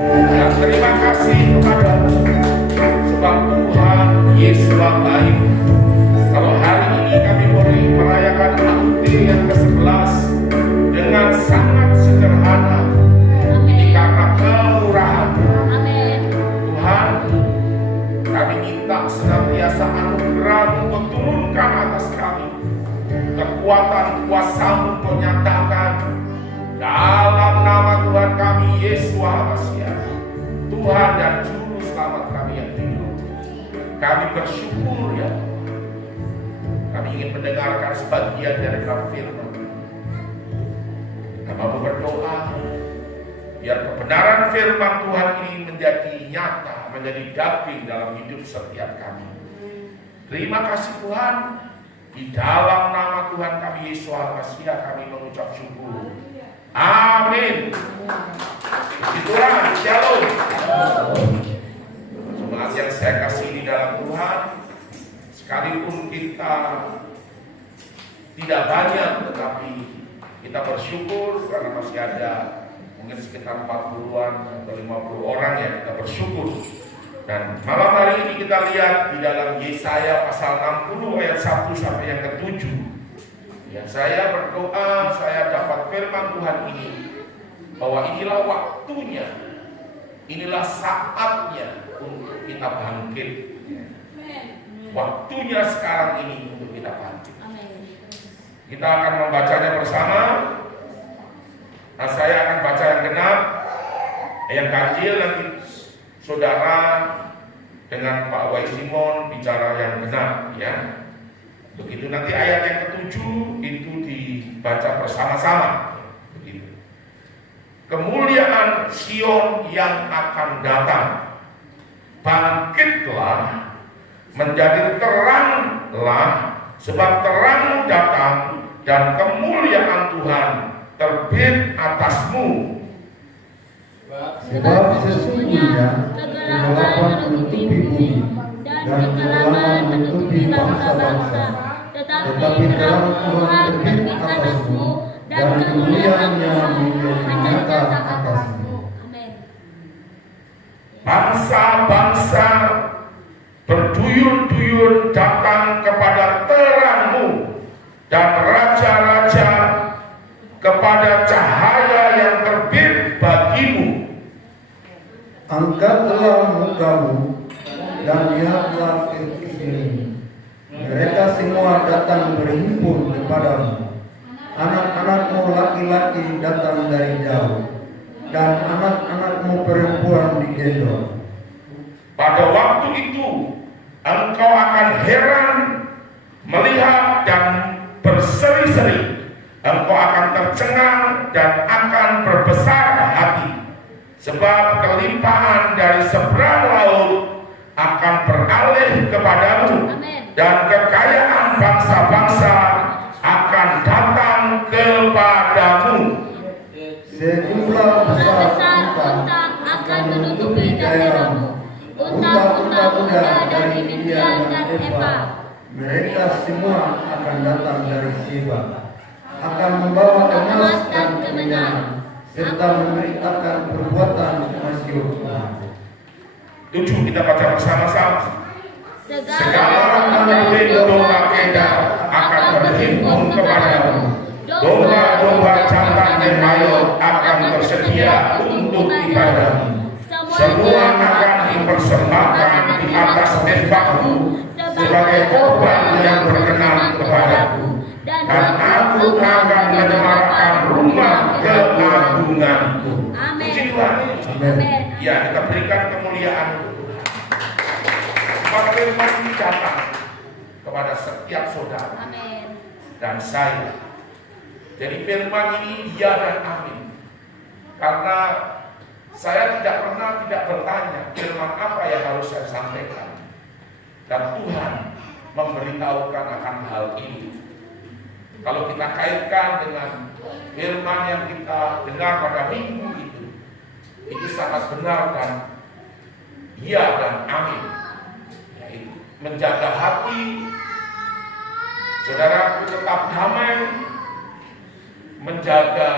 Dan terima kasih kepada-Mu, sebab Tuhan Yesus baik. Kalau hari ini kami boleh merayakan HUT yang ke-11 dengan sangat sederhana, ini karena kemurahan Tuhan. Kami minta senantiasa anugerah-Mu turunkan atas kami, kekuatan kuasa-Mu Kau nyatakan dalam nama Tuhan kami Yesus Wahamasia, Tuhan dan Juru Selamat kami yang hidup. Kami bersyukur ya, kami ingin mendengarkan sebagian dari firman. Kami berdoa biar kebenaran firman Tuhan ini menjadi nyata, menjadi daging dalam hidup setiap kami. Terima kasih Tuhan. Di dalam nama Tuhan kami Yesus Wahamasia kami mengucap syukur. Amin. Puji Tuhan, shalom. Semangat yang saya kasih di dalam Tuhan, sekalipun kita tidak banyak, tetapi kita bersyukur karena masih ada mungkin sekitar 40-an atau 50 orang yang kita bersyukur. Dan malam hari ini kita lihat di dalam Yesaya pasal 60 ayat 1 sampai yang ke-7. Ya, saya berdoa, saya dapat firman Tuhan ini, bahwa inilah waktunya, inilah saatnya untuk kita bangkit. Waktunya sekarang ini untuk kita bangkit. Kita akan membacanya bersama. Nah, saya akan baca yang genap, yang ganjil, nanti saudara dengan Pak Wai Simon bicara yang genap, ya. Begitu nanti ayat yang ke-7 itu dibaca bersama-sama. Begitu. Kemuliaan Sion yang akan datang, bangkitlah, menjadi teranglah, sebab terangmu datang dan kemuliaan Tuhan terbit atasmu. Sebab sesungguhnya kegelapan menutupi bumi dan kekelaman menutupi bangsa-bangsa, tetapi terang Tuhan terbit atasmu dan kemuliaannya menjadi nyata atasmu. Bangsa-bangsa berduyun-duyun datang kepada terangmu, dan raja-raja kepada cahaya yang terbit bagimu. Angkatlah mukamu dan lihatlah ke sini. Mereka semua datang berhimpun kepadamu. Anak-anakmu laki-laki datang dari jauh, dan anak-anakmu perempuan digendong. Pada waktu itu engkau akan heran melihat dan berseri-seri. Engkau akan tercengang dan akan berbesar hati, sebab kelimpahan dari seberang laut akan beralih kepadamu. Amen. Dan kekayaan bangsa-bangsa akan datang kepadamu. Sejumlah besar unta akan menutupi daerahmu, unta-unta muda dari Midian dan Eva. Mereka semua akan datang dari Sheba, akan membawa emas dan kemenyan, serta memberitakan perbuatan masyhur Tuhan. 7 kita baca bersama-sama. Segala pemimpin domba kedar akan berhimpun kepadamu. Domba-domba jantan dan mayor akan bersedia untuk ibadahmu. Semua akan dipersembahkan di atas mezbahmu sebagai korban yang berkenan kepadaku. Dan aku akan menyemarakkan rumah keagunganku. Puji Tuhan. Ya, kita berikan kemuliaan untuk Tuhan. Firman ini datang kepada setiap saudara dan saya. Jadi firman ini iya dan amin. Karena saya tidak bertanya firman apa yang harus saya sampaikan. Dan Tuhan memberitahukan akan hal ini. Kalau kita kaitkan dengan firman yang kita dengar pada minggu itu sangat benar dan iya dan amin. Yaitu menjaga hati saudaraku tetap damai, menjaga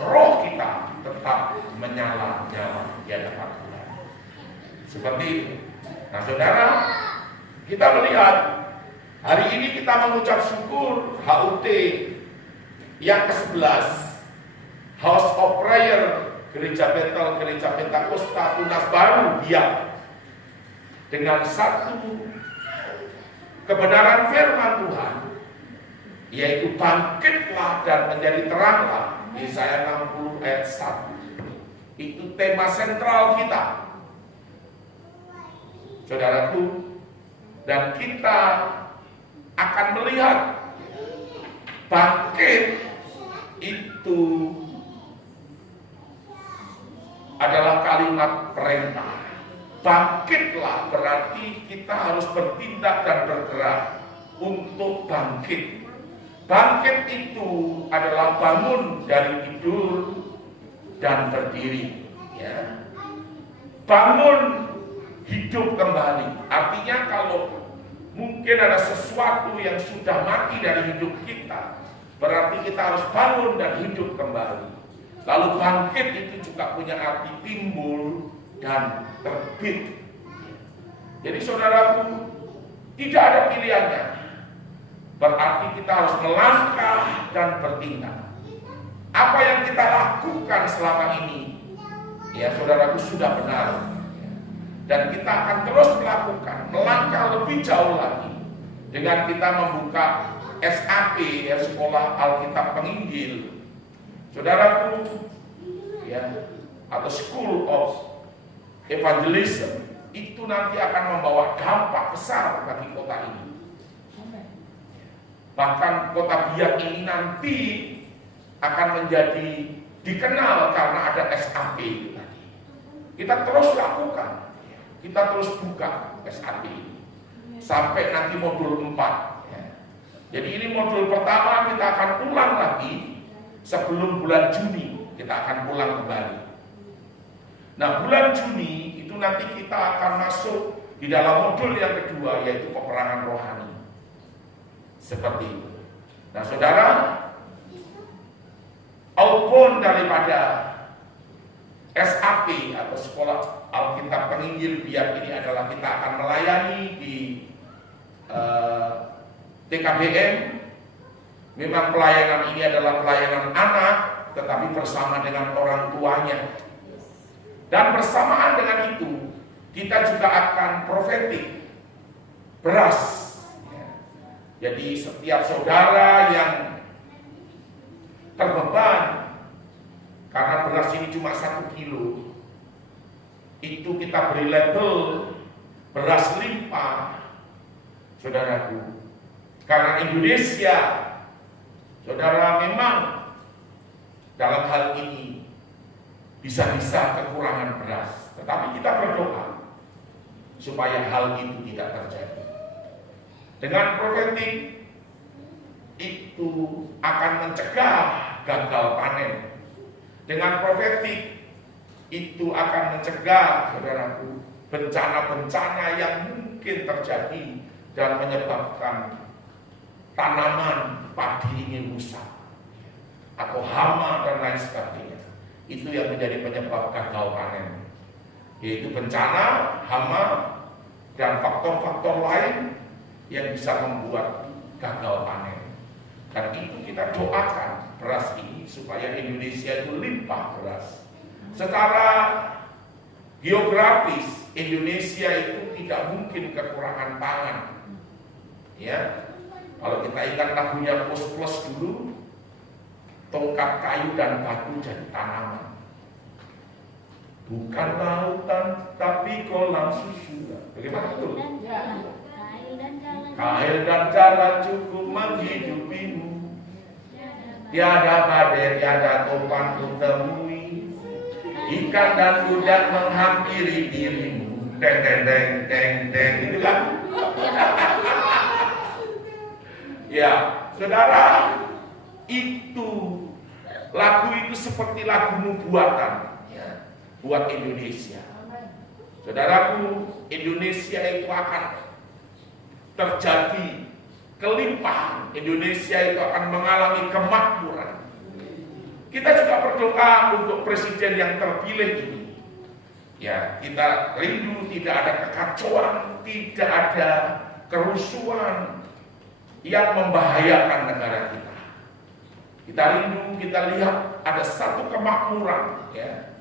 roh kita tetap menyala-nyala. dia dapat bulan. Seperti itu. Nah saudara, kita melihat hari ini kita mengucap syukur HUT yang ke-11, House of Prayer Gereja Betel, Gereja Pentakosta Tunas Baru Biak, dengan satu kebenaran firman Tuhan, yaitu bangkitlah dan menjadi teranglah, Yesaya 60 ayat 1. Itu tema sentral kita, saudaraku, dan kita akan melihat bangkit itu adalah kalimat perintah. Bangkitlah berarti kita harus bertindak dan bergerak untuk bangkit. Bangkit itu adalah bangun dari tidur dan berdiri, ya. Bangun hidup kembali. Artinya kalau mungkin ada sesuatu yang sudah mati dari hidup kita, berarti kita harus bangun dan hidup kembali. Lalu bangkit itu juga punya arti timbul dan terbit. Jadi saudaraku, tidak ada pilihannya. Berarti kita harus melangkah dan bertindak. Apa yang kita lakukan selama ini, ya saudaraku, sudah benar. Dan kita akan terus melakukan, melangkah lebih jauh lagi dengan kita membuka SAP, ya, Sekolah Alkitab Penginjil. Saudaraku, ya, atau School of Evangelism, itu nanti akan membawa dampak besar bagi kota ini. Bahkan kota Biak ini nanti akan menjadi dikenal karena ada SAP itu tadi. Kita terus lakukan, kita terus buka SAP ini sampai nanti modul 4. Ya. Jadi ini modul pertama, kita akan ulang lagi sebelum bulan Juni, kita akan pulang kembali. Nah, bulan Juni itu nanti kita akan masuk di dalam modul yang kedua, yaitu peperangan rohani. Seperti itu. Nah saudara, outbound daripada SAP atau Sekolah Alkitab Penginjil Biak ini adalah kita akan melayani di TKBM. Memang pelayanan ini adalah pelayanan anak, tetapi bersama dengan orang tuanya. Dan bersamaan dengan itu, kita juga akan profetik beras. Jadi setiap saudara yang terbeban karena beras ini cuma 1 kilo, itu kita beri label beras limpah, saudaraku. Karena Indonesia, saudara, memang dalam hal ini bisa-bisa kekurangan beras, tetapi kita berdoa supaya hal itu tidak terjadi. Dengan profetik itu akan mencegah gagal panen. Dengan profetik itu akan mencegah, saudaraku, bencana-bencana yang mungkin terjadi dan menyebabkan tanaman padi ini rusak atau hama dan lain sebagainya. Itu yang menjadi penyebab gagal panen, yaitu bencana, hama, dan faktor-faktor lain yang bisa membuat gagal panen. Dan itu kita doakan beras ini supaya Indonesia itu limpah beras. Secara geografis Indonesia itu tidak mungkin kekurangan pangan. Ya, kalau kita ingat lagunya Plus dulu, tongkat kayu dan batu jadi tanaman. Bukan lautan tapi kolam susu. Bagaimana itu? Kail dan jalan cukup menghidupimu. Tiada badai, tiada topan ku temui. Ikan dan udang menghampiri dirimu. Deng deng deng deng deng, gitu kan? Ya, saudara, itu lagu itu seperti lagumu buatan, ya, buat Indonesia. Saudaraku, Indonesia itu akan terjadi kelimpahan. Indonesia itu akan mengalami kemakmuran. Kita juga berdoa untuk presiden yang terpilih ini, Ya, kita rindu tidak ada kekacauan, tidak ada kerusuhan yang membahayakan negara kita. Kita rindu, kita lihat ada satu kemakmuran, ya,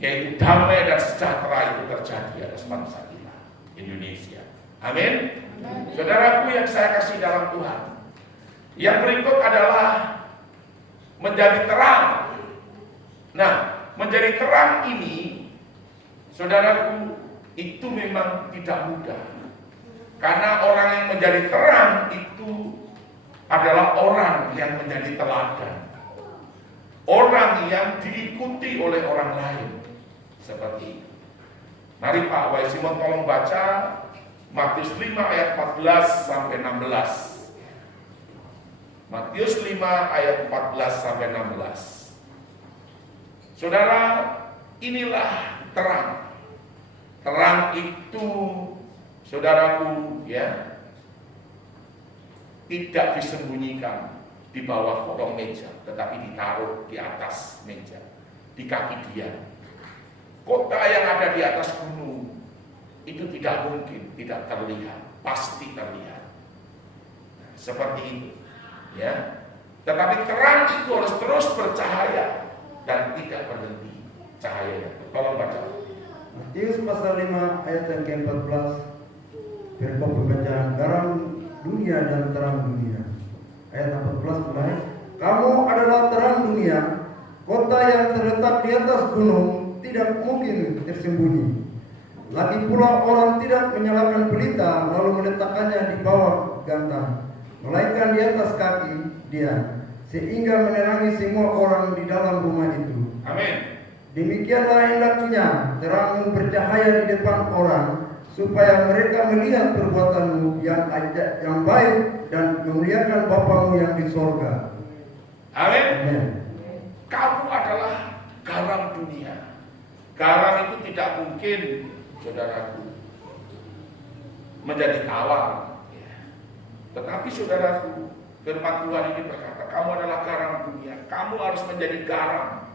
yaitu damai dan sejahtera itu terjadi atas bangsa kita, Indonesia. Amin. Saudaraku yang saya kasih dalam Tuhan, yang berikut adalah menjadi terang. Nah, menjadi terang ini, saudaraku, itu memang tidak mudah. Karena orang yang menjadi terang itu adalah orang yang menjadi teladan. Orang yang diikuti oleh orang lain. Seperti itu. Mari Pak Wai Simon tolong baca Matius 5 ayat 14 sampai 16. Matius 5 ayat 14 sampai 16. Saudara, inilah terang. Terang itu, saudaraku, ya, tidak disembunyikan di bawah kolong meja, tetapi ditaruh di atas meja, di kaki dia. Kota yang ada di atas gunung itu tidak mungkin tidak terlihat, pasti terlihat. Nah, seperti itu, ya. Tetapi terang itu harus terus bercahaya dan tidak berhenti cahayanya. Tolong baca. Matius pasal 5 ayat yang ke-14. Firman pembacaan, garam dunia dan terang dunia. Ayat 14 mulai. Kamu adalah terang dunia. Kota yang terletak di atas gunung tidak mungkin tersembunyi. Lagi pula orang tidak menyalakan pelita lalu meletakkannya di bawah gantang, melainkan di atas kaki dia, sehingga menerangi semua orang di dalam rumah itu. Amin. Demikianlah hendaknya terangmu bercahaya di depan orang, supaya mereka melihat perbuatanmu yang baik dan memuliakan Bapamu yang di sorga. Amin. Amin. Kamu adalah garam dunia. Garam itu tidak mungkin, saudaraku, menjadi tawar. Tetapi saudaraku, firman Tuhan ini berkata, kamu adalah garam dunia. Kamu harus menjadi garam.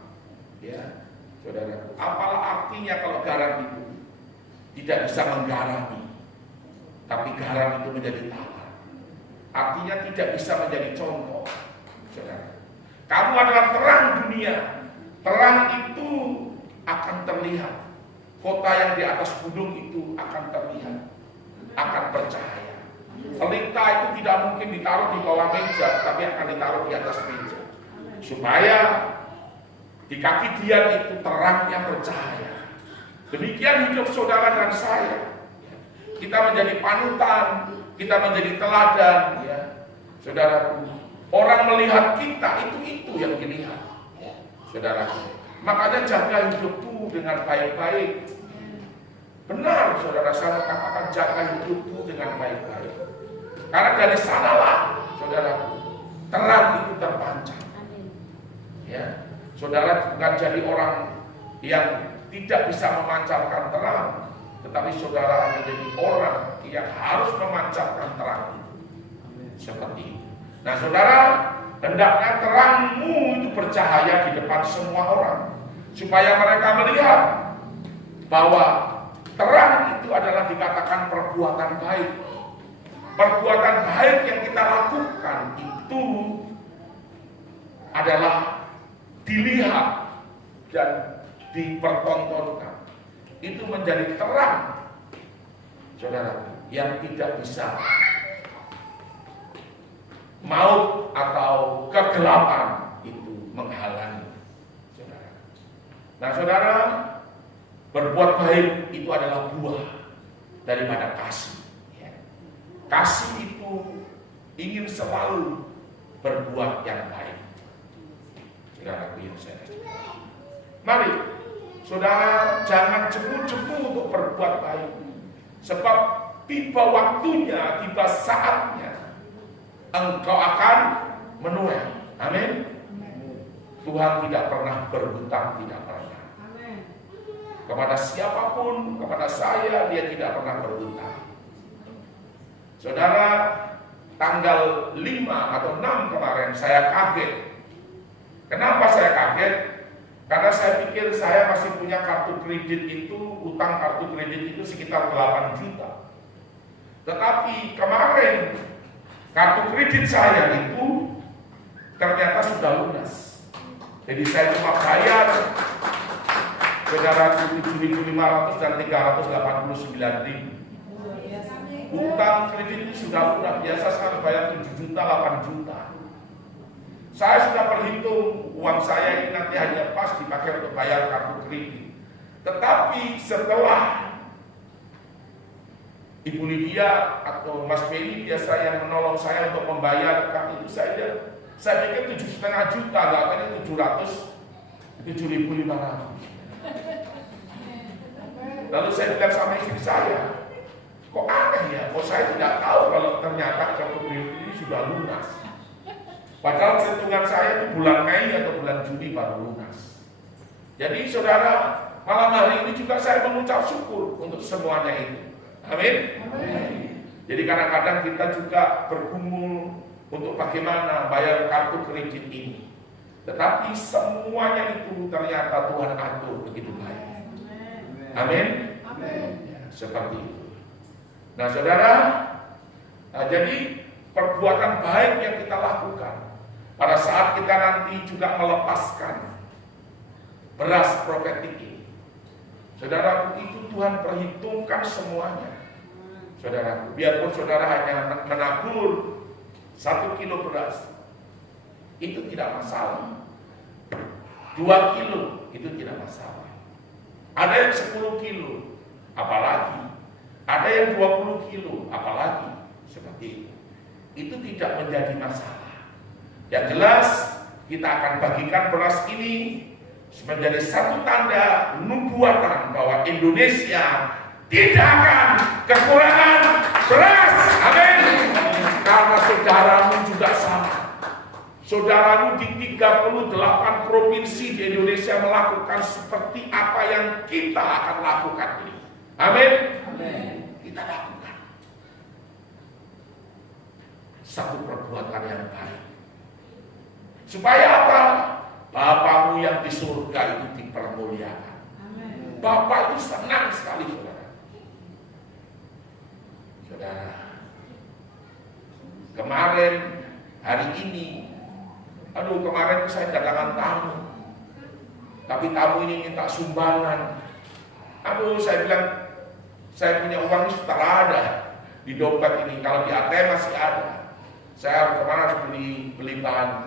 Ya, saudaraku. Apalah artinya kalau garam itu tidak bisa menggarami, tapi garam itu menjadi tawar. Artinya tidak bisa menjadi contoh, saudara. Kamu adalah terang dunia. Terang itu akan terlihat. Kota yang di atas gunung itu akan terlihat, akan bercahaya. Pelita itu tidak mungkin ditaruh di bawah meja, tapi akan ditaruh di atas meja, supaya di kaki dia itu terang yang bercahaya. Demikian hidup saudara dan saya. Kita menjadi panutan, kita menjadi teladan, ya, saudaraku. Orang melihat kita itu yang dilihat, saudaraku. Makanya jaga hidupmu dengan baik-baik. Benar, saudara, saya katakan jaga hidupmu dengan baik-baik. Karena dari sanalah, saudaraku, terang itu terpancar. Ya, saudara bukan jadi orang yang tidak bisa memancarkan terang, tetapi saudara menjadi orang yang harus memancarkan terang itu. Seperti itu. Nah, saudara, hendaknya terangmu itu bercahaya di depan semua orang, supaya mereka melihat bahwa terang itu adalah dikatakan perbuatan baik. Perbuatan baik yang kita lakukan itu adalah dilihat dan dipertontonkan. Itu menjadi terang, saudara, yang tidak bisa maut atau kegelapan itu menghalangi, saudara. Nah, saudara, berbuat baik itu adalah buah daripada kasih. Kasih itu ingin selalu berbuat yang baik. Saudaraku yang saya kasih. Mari, saudara, jangan jemu-jemu untuk berbuat baik. Sebab tiba waktunya, tiba saatnya, engkau akan menuai. Amin. Tuhan tidak pernah berhutang, tidak pernah. Kepada siapapun, kepada saya, dia tidak pernah berhutang. Saudara, tanggal 5 atau 6 kemarin saya kaget. Kenapa saya kaget? Karena saya pikir saya masih punya kartu kredit itu, utang kartu kredit itu sekitar 8 juta. Tetapi kemarin kartu kredit saya itu ternyata sudah lunas. Jadi saya cuma bayar saudara 7.500 dan 389.000. Utang kredit itu sudah lunas. Biasa saya bayar 7 juta, 8 juta. Saya sudah perhitung uang saya ini nanti hanya pas dipakai untuk bayar kartu kredit. Tetapi setelah Ibu Lydia atau Mas Beni biasa yang menolong saya untuk membayar kartu itu, saya pikir 7,5 juta, nggak kayaknya 7.500. Lalu saya bilang sama istri saya, kok aneh ya, kok saya tidak tahu kalau ternyata kartu kredit ini sudah lunas. Padahal perhitungan saya itu bulan Mei atau bulan Juni baru lunas. Jadi saudara, malam hari ini juga saya mengucap syukur untuk semuanya itu. Amin. Jadi kadang-kadang kita juga bergumul untuk bagaimana bayar kartu kredit ini. Tetapi semuanya itu ternyata Tuhan atur begitu baik. Amin. Ya, seperti itu. Nah saudara, jadi perbuatan baik yang kita lakukan pada saat kita nanti juga melepaskan beras profetik ini, saudara, itu Tuhan perhitungkan semuanya. Saudara, biarpun saudara hanya menabur 1 kilo beras, itu tidak masalah. 2 kilo itu tidak masalah. Ada yang 10 kilo, apalagi. Ada yang 20 kilo, apalagi. Seperti itu. Itu tidak menjadi masalah. Yang jelas kita akan bagikan beras ini menjadi satu tanda nubuatan bahwa Indonesia tidak akan kekurangan beras. Amin. Karena saudaramu juga sama. Saudaramu di 38 provinsi di Indonesia melakukan seperti apa yang kita akan lakukan ini. Amin. Kita lakukan satu perbuatan yang baik. Supaya apa? Bapamu yang di surga itu dipermuliakan. Amen. Bapak itu senang sekali, saudara. Saudara, kemarin, hari ini, kemarin saya datangan tamu. Tapi tamu ini minta sumbangan. Saya bilang, saya punya uang ini sudah ada di dompet ini. Kalau di ATM masih ada. Saya kemarin harus beli bahan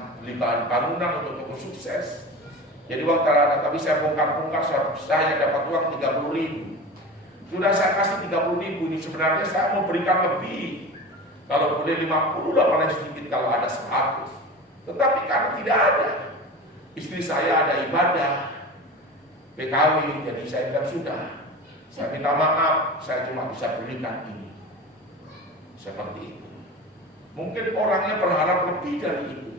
bangunan untuk toko sukses. Jadi uang terada, tapi saya bongkar-bongkar, saya dapat uang 30.000. Sudah saya kasih 30.000 ini, sebenarnya saya mau berikan lebih. Kalau boleh 50 lah paling sedikit kalau ada 100. Tetapi karena tidak ada, istri saya ada ibadah PKW, jadi saya bilang sudah, saya minta maaf, saya cuma bisa berikan ini. Seperti itu. Mungkin orangnya berharap lebih dari itu,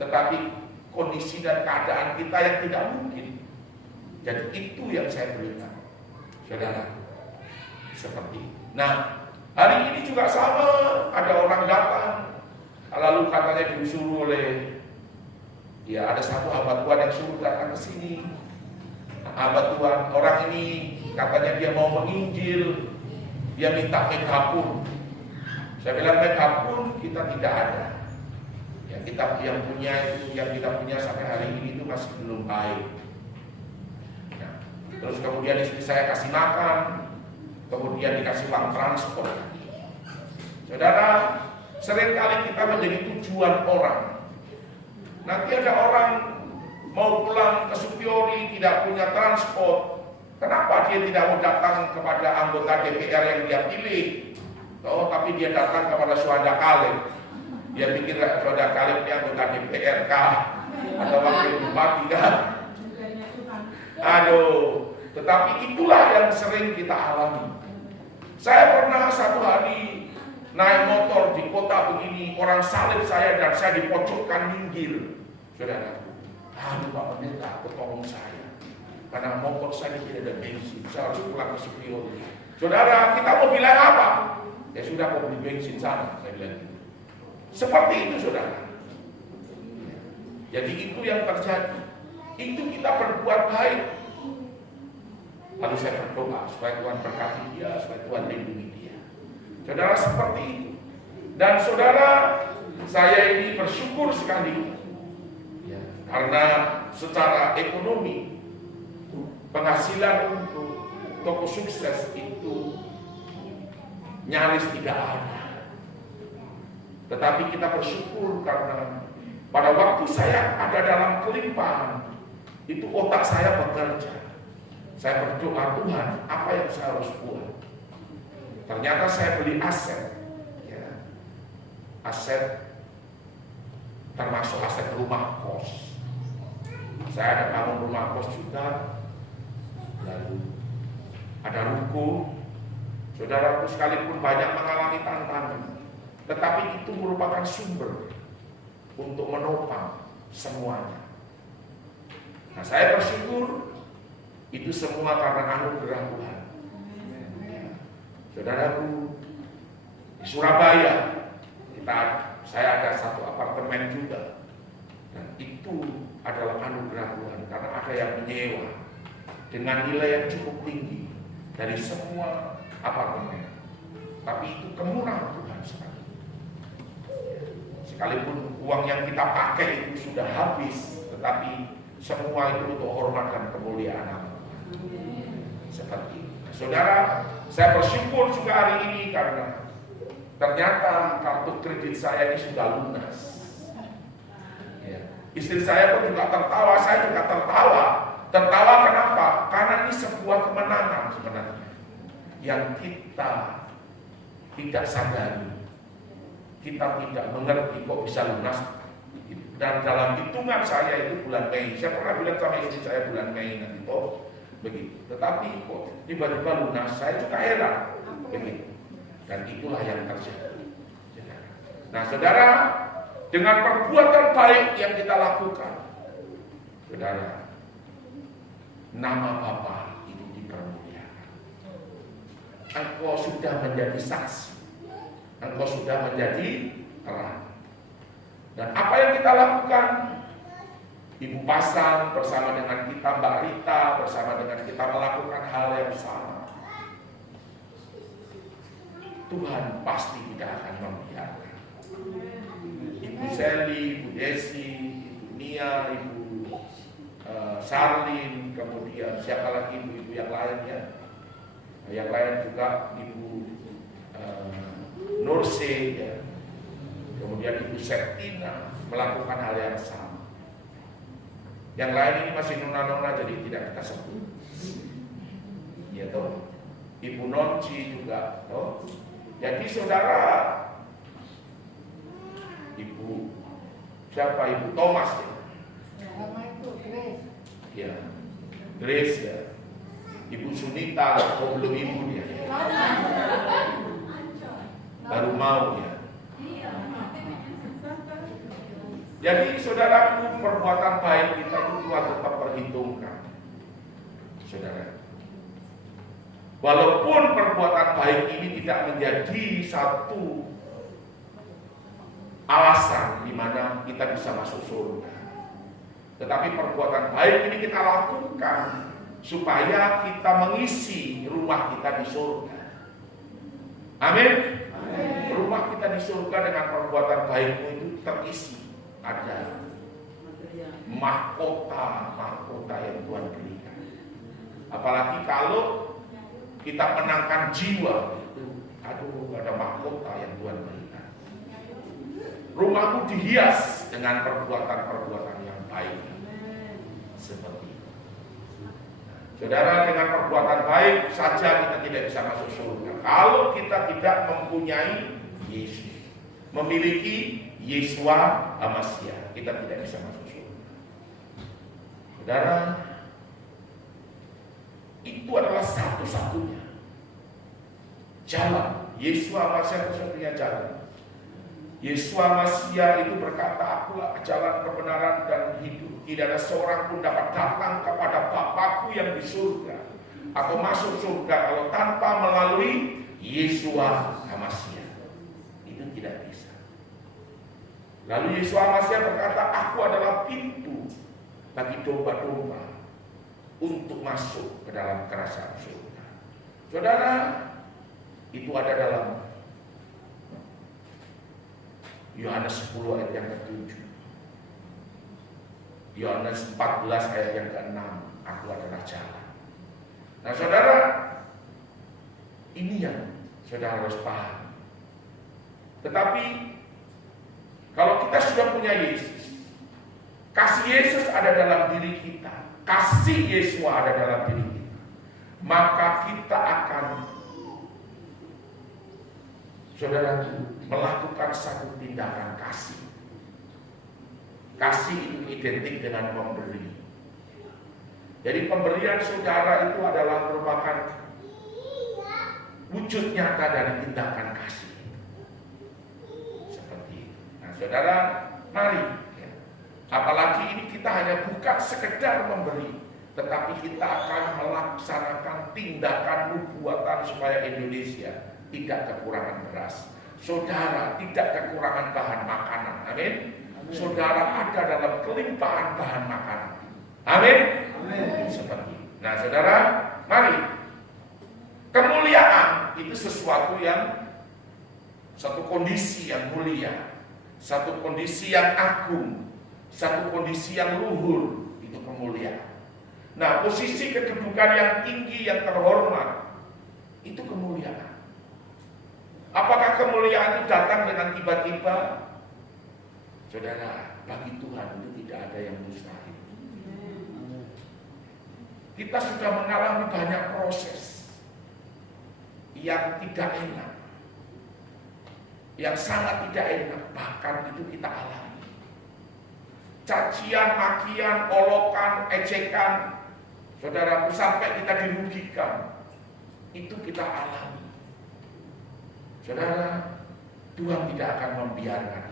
tetapi kondisi dan keadaan kita yang tidak mungkin. Jadi itu yang saya berikan, saudara. Seperti itu. Nah, hari ini juga sama, ada orang datang, lalu katanya disuruh oleh, ada satu hamba Tuhan yang suruh datang ke sini. Hamba Tuhan, orang ini katanya dia mau menginjil, dia minta megapun. Saya bilang megapun kita tidak ada. Kita yang punya itu, yang kita punya sampai hari ini itu masih belum baik. Nah, terus kemudian istri saya kasih makan, kemudian dikasih uang transport. Saudara, seringkali kita menjadi tujuan orang. Nanti ada orang mau pulang ke Supiori tidak punya transport. Kenapa dia tidak mau datang kepada anggota DPR yang dia pilih? Tapi dia datang kepada Suhada Khalid. Dia pikir Saudara Khalid ini anggota DPR kah? Atau wakil bupati kah? Tetapi itulah yang sering kita alami. Saya pernah satu hari naik motor di kota begini, orang salib saya dan saya dipojokkan minggir. Saudara, Pak Pendeta, tolong saya. Karena motor saya tidak ada bensin, saya harus pulang ke Supiori. Saudara, kita mau bilang apa? Ya sudah, mau beli bensin sana, saya bilang gitu. Seperti itu, saudara. Jadi itu yang terjadi. itu kita berbuat baik. Lalu saya berdoa supaya Tuhan berkati dia, supaya Tuhan lindungi dia. Saudara, seperti itu. Dan saudara, saya ini bersyukur sekali ya, karena secara ekonomi penghasilan untuk toko sukses itu nyaris tidak ada. Tetapi kita bersyukur karena pada waktu saya ada dalam kelimpahan, itu otak saya bekerja. Saya berdoa, Tuhan, apa yang saya harus buat? Ternyata saya beli aset, ya. Aset termasuk aset rumah kos. Saya ada bangun rumah kos juga, lalu ada ruko. Saudaraku sekalipun banyak mengalami tantangan, tetapi itu merupakan sumber untuk menopang semuanya. Nah, saya bersyukur itu semua karena anugerah Tuhan. Saudaraku, di Surabaya saya ada satu apartemen juga, dan itu adalah anugerah Tuhan karena ada yang menyewa dengan nilai yang cukup tinggi dari semua apartemen. Tapi itu kemurahan Tuhan sekali. Sekalipun uang yang kita pakai itu sudah habis, tetapi semua itu untuk hormat dan kemuliaan Allah. Seperti itu. Saudara, saya bersyukur juga hari ini karena ternyata kartu kredit saya ini sudah lunas. Ya. Istri saya pun juga tertawa, saya juga tertawa. Tertawa kenapa? Karena ini sebuah kemenangan sebenarnya yang kita tidak sadari, kita tidak mengerti kok bisa lunas. Dan dalam hitungan saya itu bulan Mei, saya pernah bilang sama istri saya bulan Mei nanti kok begitu. Tetapi kok tiba-tiba lunas, saya juga heran begitu. Dan itulah yang terjadi. Nah, saudara, dengan perbuatan baik yang kita lakukan, saudara, nama Bapa itu dipermuliakan. Engkau sudah menjadi saksi, engkau sudah menjadi terang. Dan apa yang kita lakukan, Ibu Pasang bersama dengan kita, Mbak Rita bersama dengan kita melakukan hal yang sama, Tuhan pasti tidak akan membiarkan. Ibu Sally, Ibu Desi, Ibu Nia, Ibu Sarlin, kemudian siapa lagi ibu-ibu yang lain ya? Yang lain juga Ibu Nurse ya. Kemudian Ibu Septina melakukan hal yang sama. Yang lain ini masih nona-nona jadi tidak kita sebut. Ya toh. Ibu Nonci juga toh. Jadi saudara, Ibu siapa? Ibu Thomas ya. Ya. Grace ya. Ibu Sunita, oh belum ibu dia. Baru mau ya. Jadi saudaraku, perbuatan baik kita itu Tuhan tetap perhitungkan. Saudara, walaupun perbuatan baik ini tidak menjadi satu alasan di mana kita bisa masuk surga, tetapi perbuatan baik ini kita lakukan supaya kita mengisi rumah kita di surga. Amin. Rumah kita di surga dengan perbuatan baikmu itu terisi. Ada mahkota yang Tuhan berikan. Apalagi kalau kita menangkan jiwa itu, aduh, ada mahkota yang Tuhan berikan. Rumahmu dihias dengan perbuatan-perbuatan yang baik. Seperti itu. Saudara, dengan perbuatan baik saja kita tidak bisa masuk surga. Kalau kita tidak mempunyai Yesus, memiliki Yesua Hamasyah, kita tidak bisa masuk surga. Saudara, itu adalah satu-satunya jalan. Yesua Hamasyah itu satunya jalan. Yesua Hamasyah itu berkata, akulah jalan kebenaran dan hidup. Tidak ada seorang pun dapat datang kepada Bapakku yang di surga. Aku masuk surga kalau tanpa melalui Yesua Hamasyah. Itu tidak bisa. Lalu Yesua Hamasyah berkata, aku adalah pintu bagi domba-domba untuk masuk ke dalam kerajaan surga. Saudara, itu ada dalam Yohanes 10 ayat yang ke-7. Yohanes 14 ayat yang ke-6, aku adalah jalan. Nah saudara, ini yang saudara harus paham. Tetapi kalau kita sudah punya Yesus, kasih Yesus ada dalam diri kita, kasih Yesus ada dalam diri kita, maka kita akan, saudara, melakukan satu tindakan kasih. Kasih itu identik dengan memberi. Jadi pemberian saudara itu adalah merupakan wujud nyata dari tindakan kasih. Seperti itu. Nah saudara, mari ya. Apalagi ini kita hanya bukan sekedar memberi, tetapi kita akan melaksanakan tindakan nubuatan supaya Indonesia tidak kekurangan beras, saudara tidak kekurangan bahan makanan. Amin. Saudara ada dalam kelimpahan bahan makanan. Amin. Seperti itu. Nah saudara, mari, kemuliaan itu sesuatu yang, satu kondisi yang mulia, satu kondisi yang agung, satu kondisi yang luhur, itu kemuliaan. Nah posisi kedudukan yang tinggi, yang terhormat, itu kemuliaan. Apakah kemuliaan itu datang dengan tiba-tiba? Saudara, bagi Tuhan itu tidak ada yang mustahil. Kita sudah mengalami banyak proses yang tidak enak, yang sangat tidak enak, bahkan itu kita alami. Cacian, makian, olokan, ejekan, saudaraku, sampai kita dirugikan, itu kita alami. Saudara, Tuhan tidak akan membiarkan.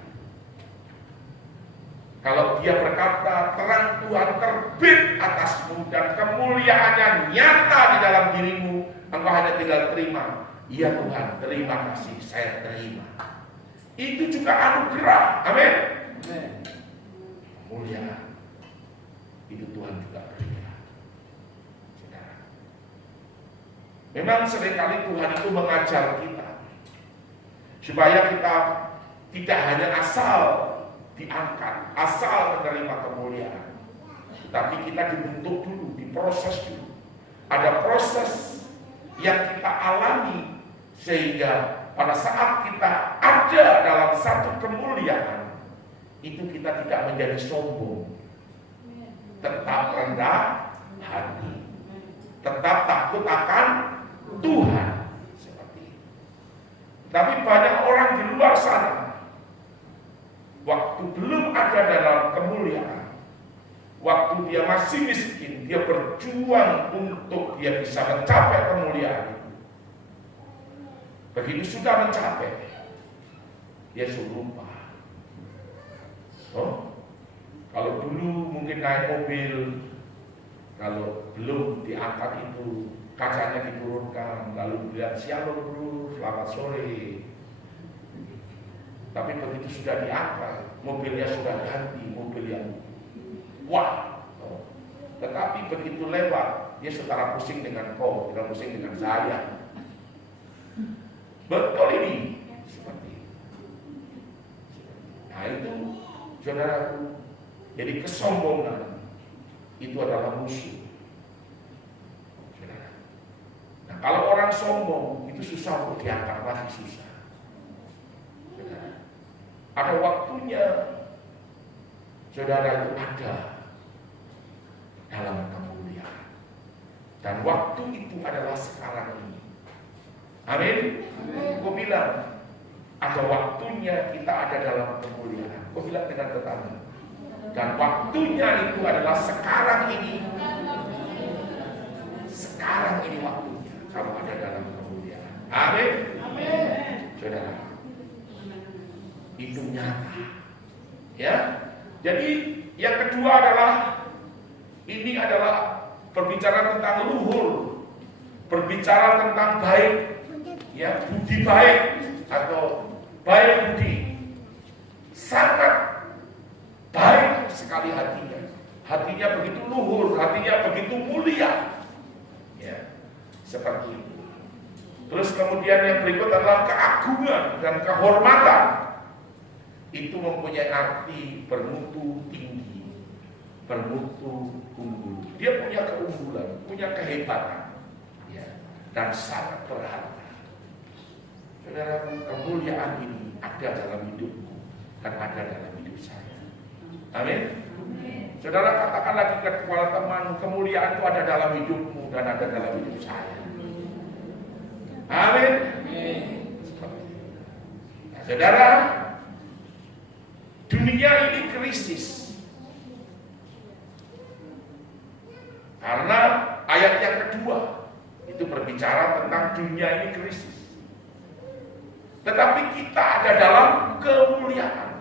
Kalau dia berkata, terang Tuhan terbit atasmu dan kemuliaannya nyata di dalam dirimu, engkau hanya tinggal terima. Iya Tuhan, terima kasih, saya terima. Itu juga anugerah. Amin. Kemuliaan itu Tuhan juga berikan. Saudara, memang seringkali Tuhan itu mengajar kita supaya kita tidak hanya asal diangkat, asal menerima kemuliaan, tapi kita dibentuk dulu, diproses dulu. Ada proses yang kita alami sehingga pada saat kita ada dalam satu kemuliaan, itu kita tidak menjadi sombong, tetap rendah hati, tetap takut akan Tuhan. Seperti itu. Tapi banyak orang di luar sana, waktu belum ada dalam kemuliaan, waktu dia masih miskin, dia berjuang untuk dia bisa mencapai kemuliaan. Begitu sudah mencapai, dia suruh lupa. Oh, kalau dulu mungkin naik mobil, kalau belum diangkat itu kacanya diturunkan, lalu bilang shalom bro, selamat sore. Tapi begitu sudah diangkat, mobilnya sudah ganti, mobil yang wah. Tetapi begitu lewat, dia setara pusing dengan kau, tidak pusing dengan saya. Betul ini, seperti itu. Nah itu, saudaraku, jadi kesombongan itu adalah musuh. Saudara. Nah kalau orang sombong itu susah untuk diangkat lagi, susah. Saudara. Ada waktunya saudara itu ada dalam kemuliaan, dan waktu itu adalah sekarang ini. Amin. Kau bilang ada waktunya kita ada dalam kemuliaan. Kau bilang dengan tetangga, dan waktunya itu adalah sekarang ini. Sekarang ini waktunya kamu ada dalam kemuliaan. Amin. Saudara, itu nyata. Ya. Jadi yang kedua adalah, ini adalah berbicara tentang luhur, berbicara tentang baik, ya, budi baik atau baik budi. Sangat baik sekali hatinya, hatinya begitu luhur, hatinya begitu mulia. Ya, seperti itu. Terus kemudian yang berikut adalah keagungan dan kehormatan. Itu mempunyai arti bermutu tinggi, bermutu unggul. Dia punya keunggulan, punya kehebatan, ya, dan sangat berharga. Saudara, kemuliaan ini ada dalam hidupku dan ada dalam hidup saya. Amin. Saudara, katakan lagi kepada teman, kemuliaan itu ada dalam hidupmu dan ada dalam hidup saya. Amin. Nah, saudara, dunia ini krisis. Karena ayat yang kedua itu berbicara tentang dunia ini krisis. Tetapi kita ada dalam kemuliaan.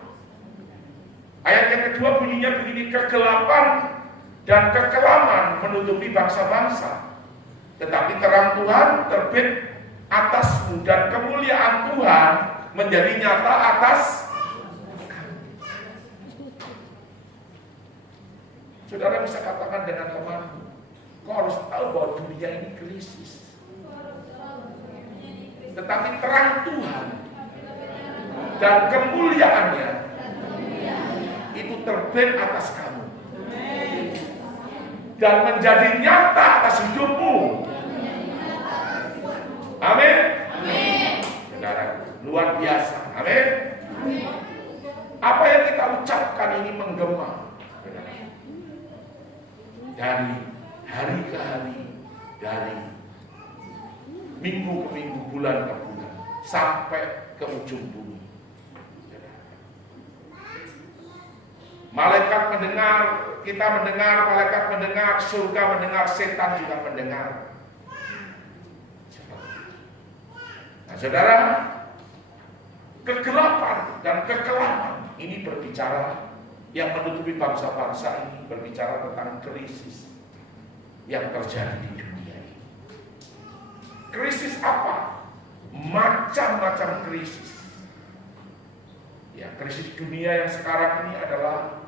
Ayat yang kedua bunyinya begini, kegelapan dan kekelaman menutupi bangsa-bangsa. Tetapi terang Tuhan terbit atasmu dan kemuliaan Tuhan menjadi nyata atas. Saudara bisa katakan dengan temanmu, kau harus tahu bahwa dunia ini krisis. Tetapi terang Tuhan dan kemuliaannya itu terbit atas kamu dan menjadi nyata atas hidupmu. Amin. Saudara, luar biasa. Amin. Apa yang kita ucapkan ini menggema. Dari hari ke hari, dari minggu ke minggu, bulan ke bulan, sampai ke ujung bumi. Malaikat mendengar, kita mendengar, malaikat mendengar, surga mendengar, setan juga mendengar. Nah, saudara, kegelapan dan kekelaman ini berbicara yang menutupi bangsa-bangsa ini, berbicara tentang krisis yang terjadi di dunia ini. Krisis apa? Macam-macam krisis. Ya, krisis dunia yang sekarang ini adalah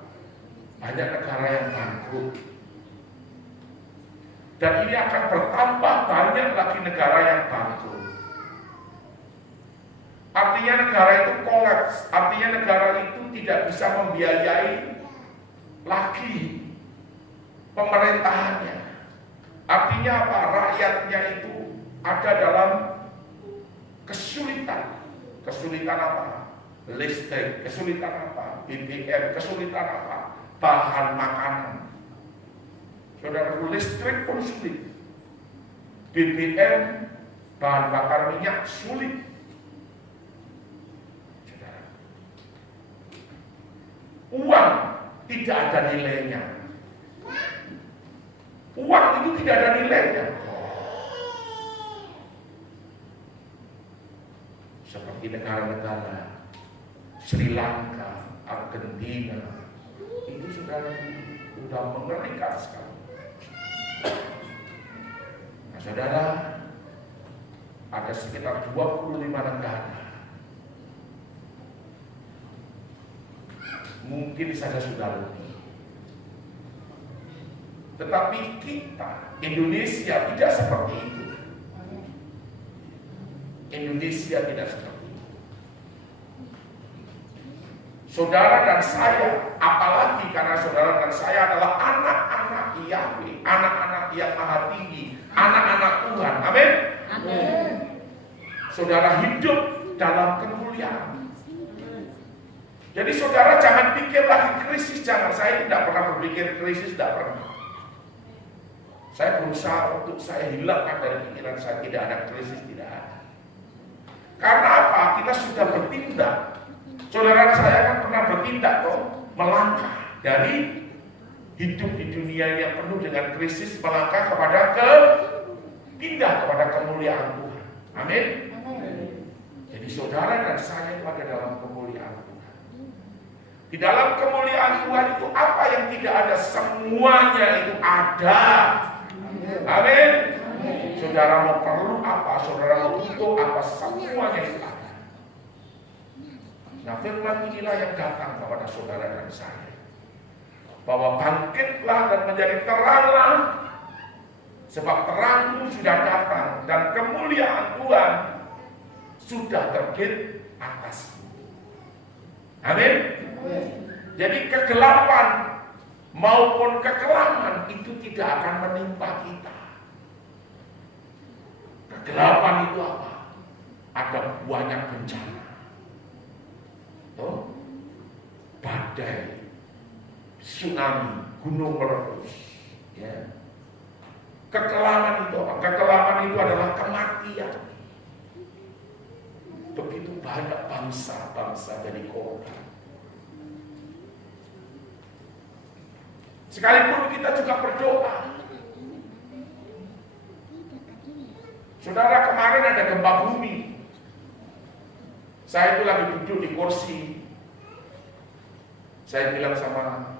banyak negara yang bangkrut. Dan ini akan bertambah banyak lagi negara yang bangkrut. Artinya negara itu kolaps, artinya negara itu tidak bisa membiayai lagi pemerintahannya. Artinya apa? Rakyatnya itu ada dalam kesulitan. Kesulitan apa? Listrik, kesulitan apa? BBM, kesulitan apa? Bahan makanan. Saudara, listrik pun sulit. BBM, bahan bakar minyak sulit. Saudara, uang tidak ada nilainya. Uang itu tidak ada nilainya. Seperti negara-negara Sri Lanka, Argentina, itu sudah mengerikan sekali. Nah, saudara, ada sekitar 25 negara. Mungkin saja sudah lebih. Tetapi kita, Indonesia, tidak seperti itu. Indonesia tidak seperti itu. Saudara dan saya, apalagi karena saudara dan saya adalah anak-anak Yahweh, anak-anak yang maha tinggi, anak-anak Tuhan. Amin. Amin. Saudara hidup dalam kemuliaan. Jadi saudara jangan pikir lagi krisis, jangan. Saya tidak pernah berpikir krisis, tidak pernah. Saya berusaha untuk saya hilangkan dari pikiran saya, tidak ada krisis, tidak ada. Karena apa? Kita sudah bertindak. Saudara saya kan pernah bertindak melangkah dari hidup di dunia yang penuh dengan krisis, melangkah kepada pindah kepada kemuliaan Tuhan. Amin. Jadi saudara dan saya itu ada dalam kemuliaan Tuhan. Di dalam kemuliaan Tuhan itu apa yang tidak ada, semuanya itu ada. Amin. Saudara mau perlu apa, saudara mau butuh apa, semuanya itu ada. Nah, firman inilah yang datang kepada saudara dan saya. bahwa bangkitlah dan menjadi teranglah, sebab terangmu sudah datang dan kemuliaan Tuhan sudah terbit atasmu. Amin. Jadi kegelapan maupun kekelaman itu tidak akan menimpa kita. Kegelapan itu apa? Ada banyak bencana. Badai, tsunami, gunung meletus. Ya. Kekelaman itu apa? Kekelaman itu adalah kematian. Begitu banyak bangsa-bangsa jadi korban. Sekalipun kita juga berdoa. Saudara, kemarin ada gempa bumi. Saya itu lagi duduk di kursi. Saya bilang sama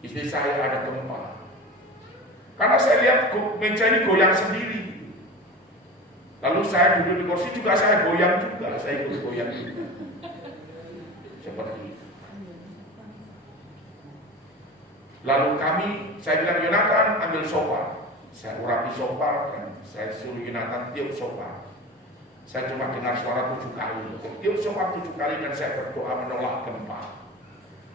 istri saya, ada gempa. Karena saya lihat meja ini goyang sendiri. Lalu saya duduk di kursi juga, saya goyang juga. Saya ikut goyang juga. Seperti itu. Lalu saya bilang, Yonatan ambil sofa. Saya urapi sofa dan saya suruh Yonatan tiup sofa. Saya cuma dengar suara 7 kali. Tiup sofa 7 kali dan saya berdoa menolak gempa.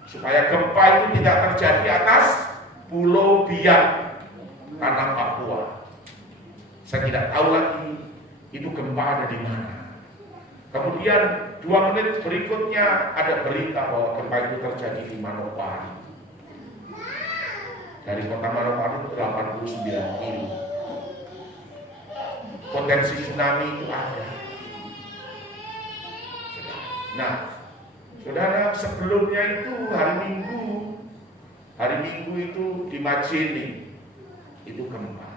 Supaya gempa itu tidak terjadi atas Pulau Biak, tanah Papua. Saya tidak tahu lagi itu gempa ada di mana. Kemudian 2 menit berikutnya ada berita bahwa gempa itu terjadi di Manokwari. Dari kota Manokwari itu 89 kilo. Potensi tsunami itu ada. Nah, saudara, sebelumnya itu hari Minggu itu di Majene itu gempa.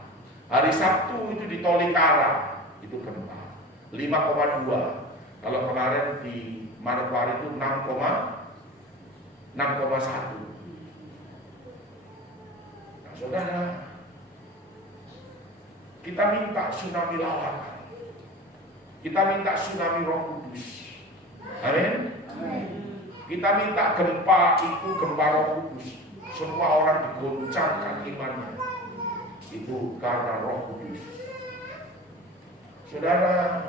Hari Sabtu itu di Tolikara itu gempa 5,2. Kalau kemarin di Manokwari itu 6,1. Nah, saudara, kita minta tsunami lawatan. Kita minta tsunami Roh Kudus. Amin. Kita minta gempa itu gempa Roh Kudus. Semua orang digoncangkan imannya. Itu karena Roh Kudus. Saudara,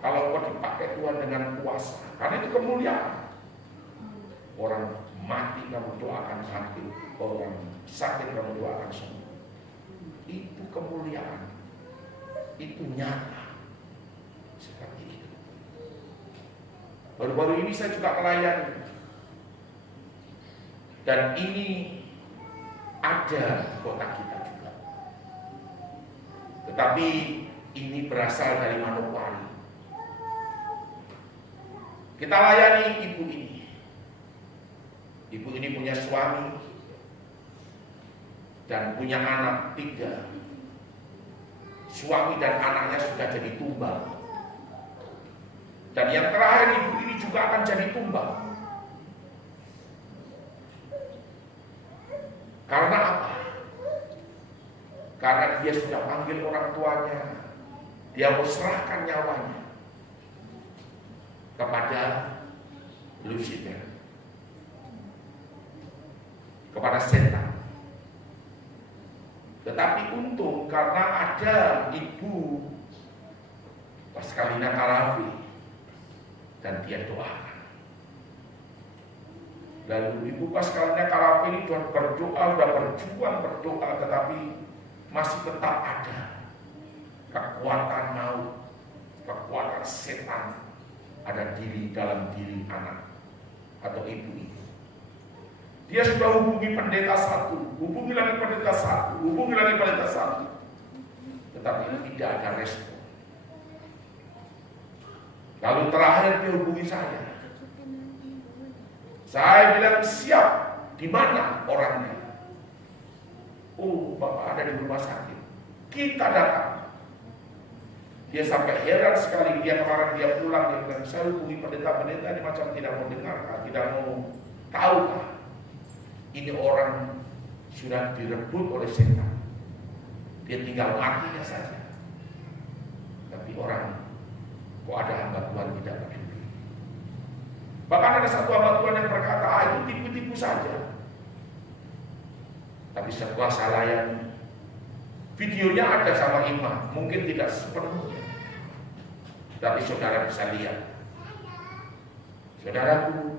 kalau kau dipakai Tuhan dengan kuasa, karena itu kemuliaan. Orang mati kamu doakan sakit, orang sakit kamu doakan sembuh. Itu kemuliaan. Itu nyata. Seperti itu. Baru-baru ini saya juga melayani. Dan ini ada di kota kita juga. Tetapi ini berasal dari Manokwari. Kita layani ibu ini. Ibu ini punya suami dan punya anak 3. Suami dan anaknya sudah jadi tumbal. Dan yang terakhir, ibu ini juga akan jadi tumbal. Karena apa? Karena dia sudah panggil orang tuanya. Dia mau serahkan nyawanya kepada Lucifer, kepada setan. Tetapi untung karena ada ibu Pascalina Karavi dan dia doakan. Lalu ibu Pascalina Karavi ini sudah berjuang berdoa, tetapi masih tetap ada kekuatan maut, kekuatan setan ada dalam diri anak atau ibu itu. Dia sudah hubungi pendeta 1, hubungi lagi pendeta 1, hubungi lagi pendeta 1, tetapi tidak ada respon. Lalu terakhir dia hubungi saya. Saya bilang, siap, di mana orangnya? Oh, Bapak ada di rumah sakit. Kita datang. Dia sampai heran sekali. Kemarin dia pulang, dia bilang, saya hubungi pendeta-pendeta ini macam tidak mau dengar, tidak mau tahu. Ini orang sudah direbut oleh setan. Dia tinggal matinya saja. Tapi orang, kok ada hamba Tuhan tidak peduli. Bahkan ada satu hamba Tuhan yang berkata, itu tipu-tipu saja. tapi setelah saya layani, videonya ada sama imam, mungkin tidak sepenuhnya, tapi saudara bisa lihat, saudaraku,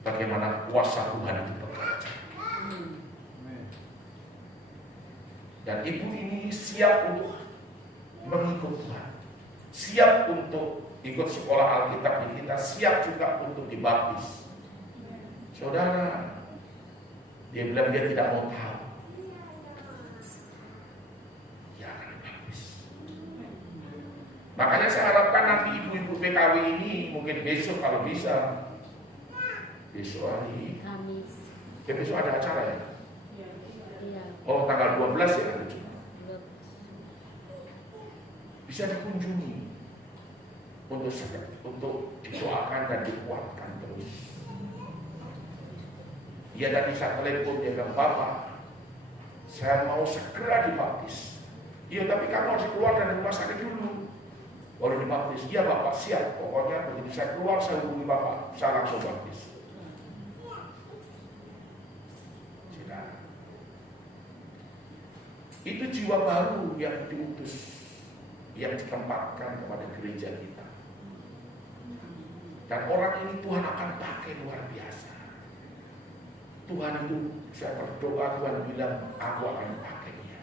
bagaimana kuasa Tuhan itu bekerja. Dan ibu ini siap untuk mengikut Tuhan, siap untuk ikut sekolah Alkitab di kita, siap juga untuk dibaptis. Saudara, dia bilang dia tidak mau tahu. Ya akan dibaptis. Makanya saya harapkan nanti ibu-ibu PKW ini mungkin besok kalau bisa. Besok hari Kamis. besok ada acara ya? Iya. Oh, tanggal 12 ya? Bisa dikunjungi untuk didoakan dan dikuatkan terus. Ia tadi saya telepon, dia bilang, Bapak, saya mau segera dibaptis. Iya, tapi kamu harus keluar dari rumah sakit dulu baru dibaptis. Iya Bapak, siap. Pokoknya begitu saya keluar, saya hubungi Bapak, saya langsung baptis. Itu jiwa baru yang diutus, yang ditempatkan kepada gereja kita. Dan orang ini Tuhan akan pakai luar biasa. Tuhan itu, saya berdoa, Tuhan bilang, aku akan pakai dia.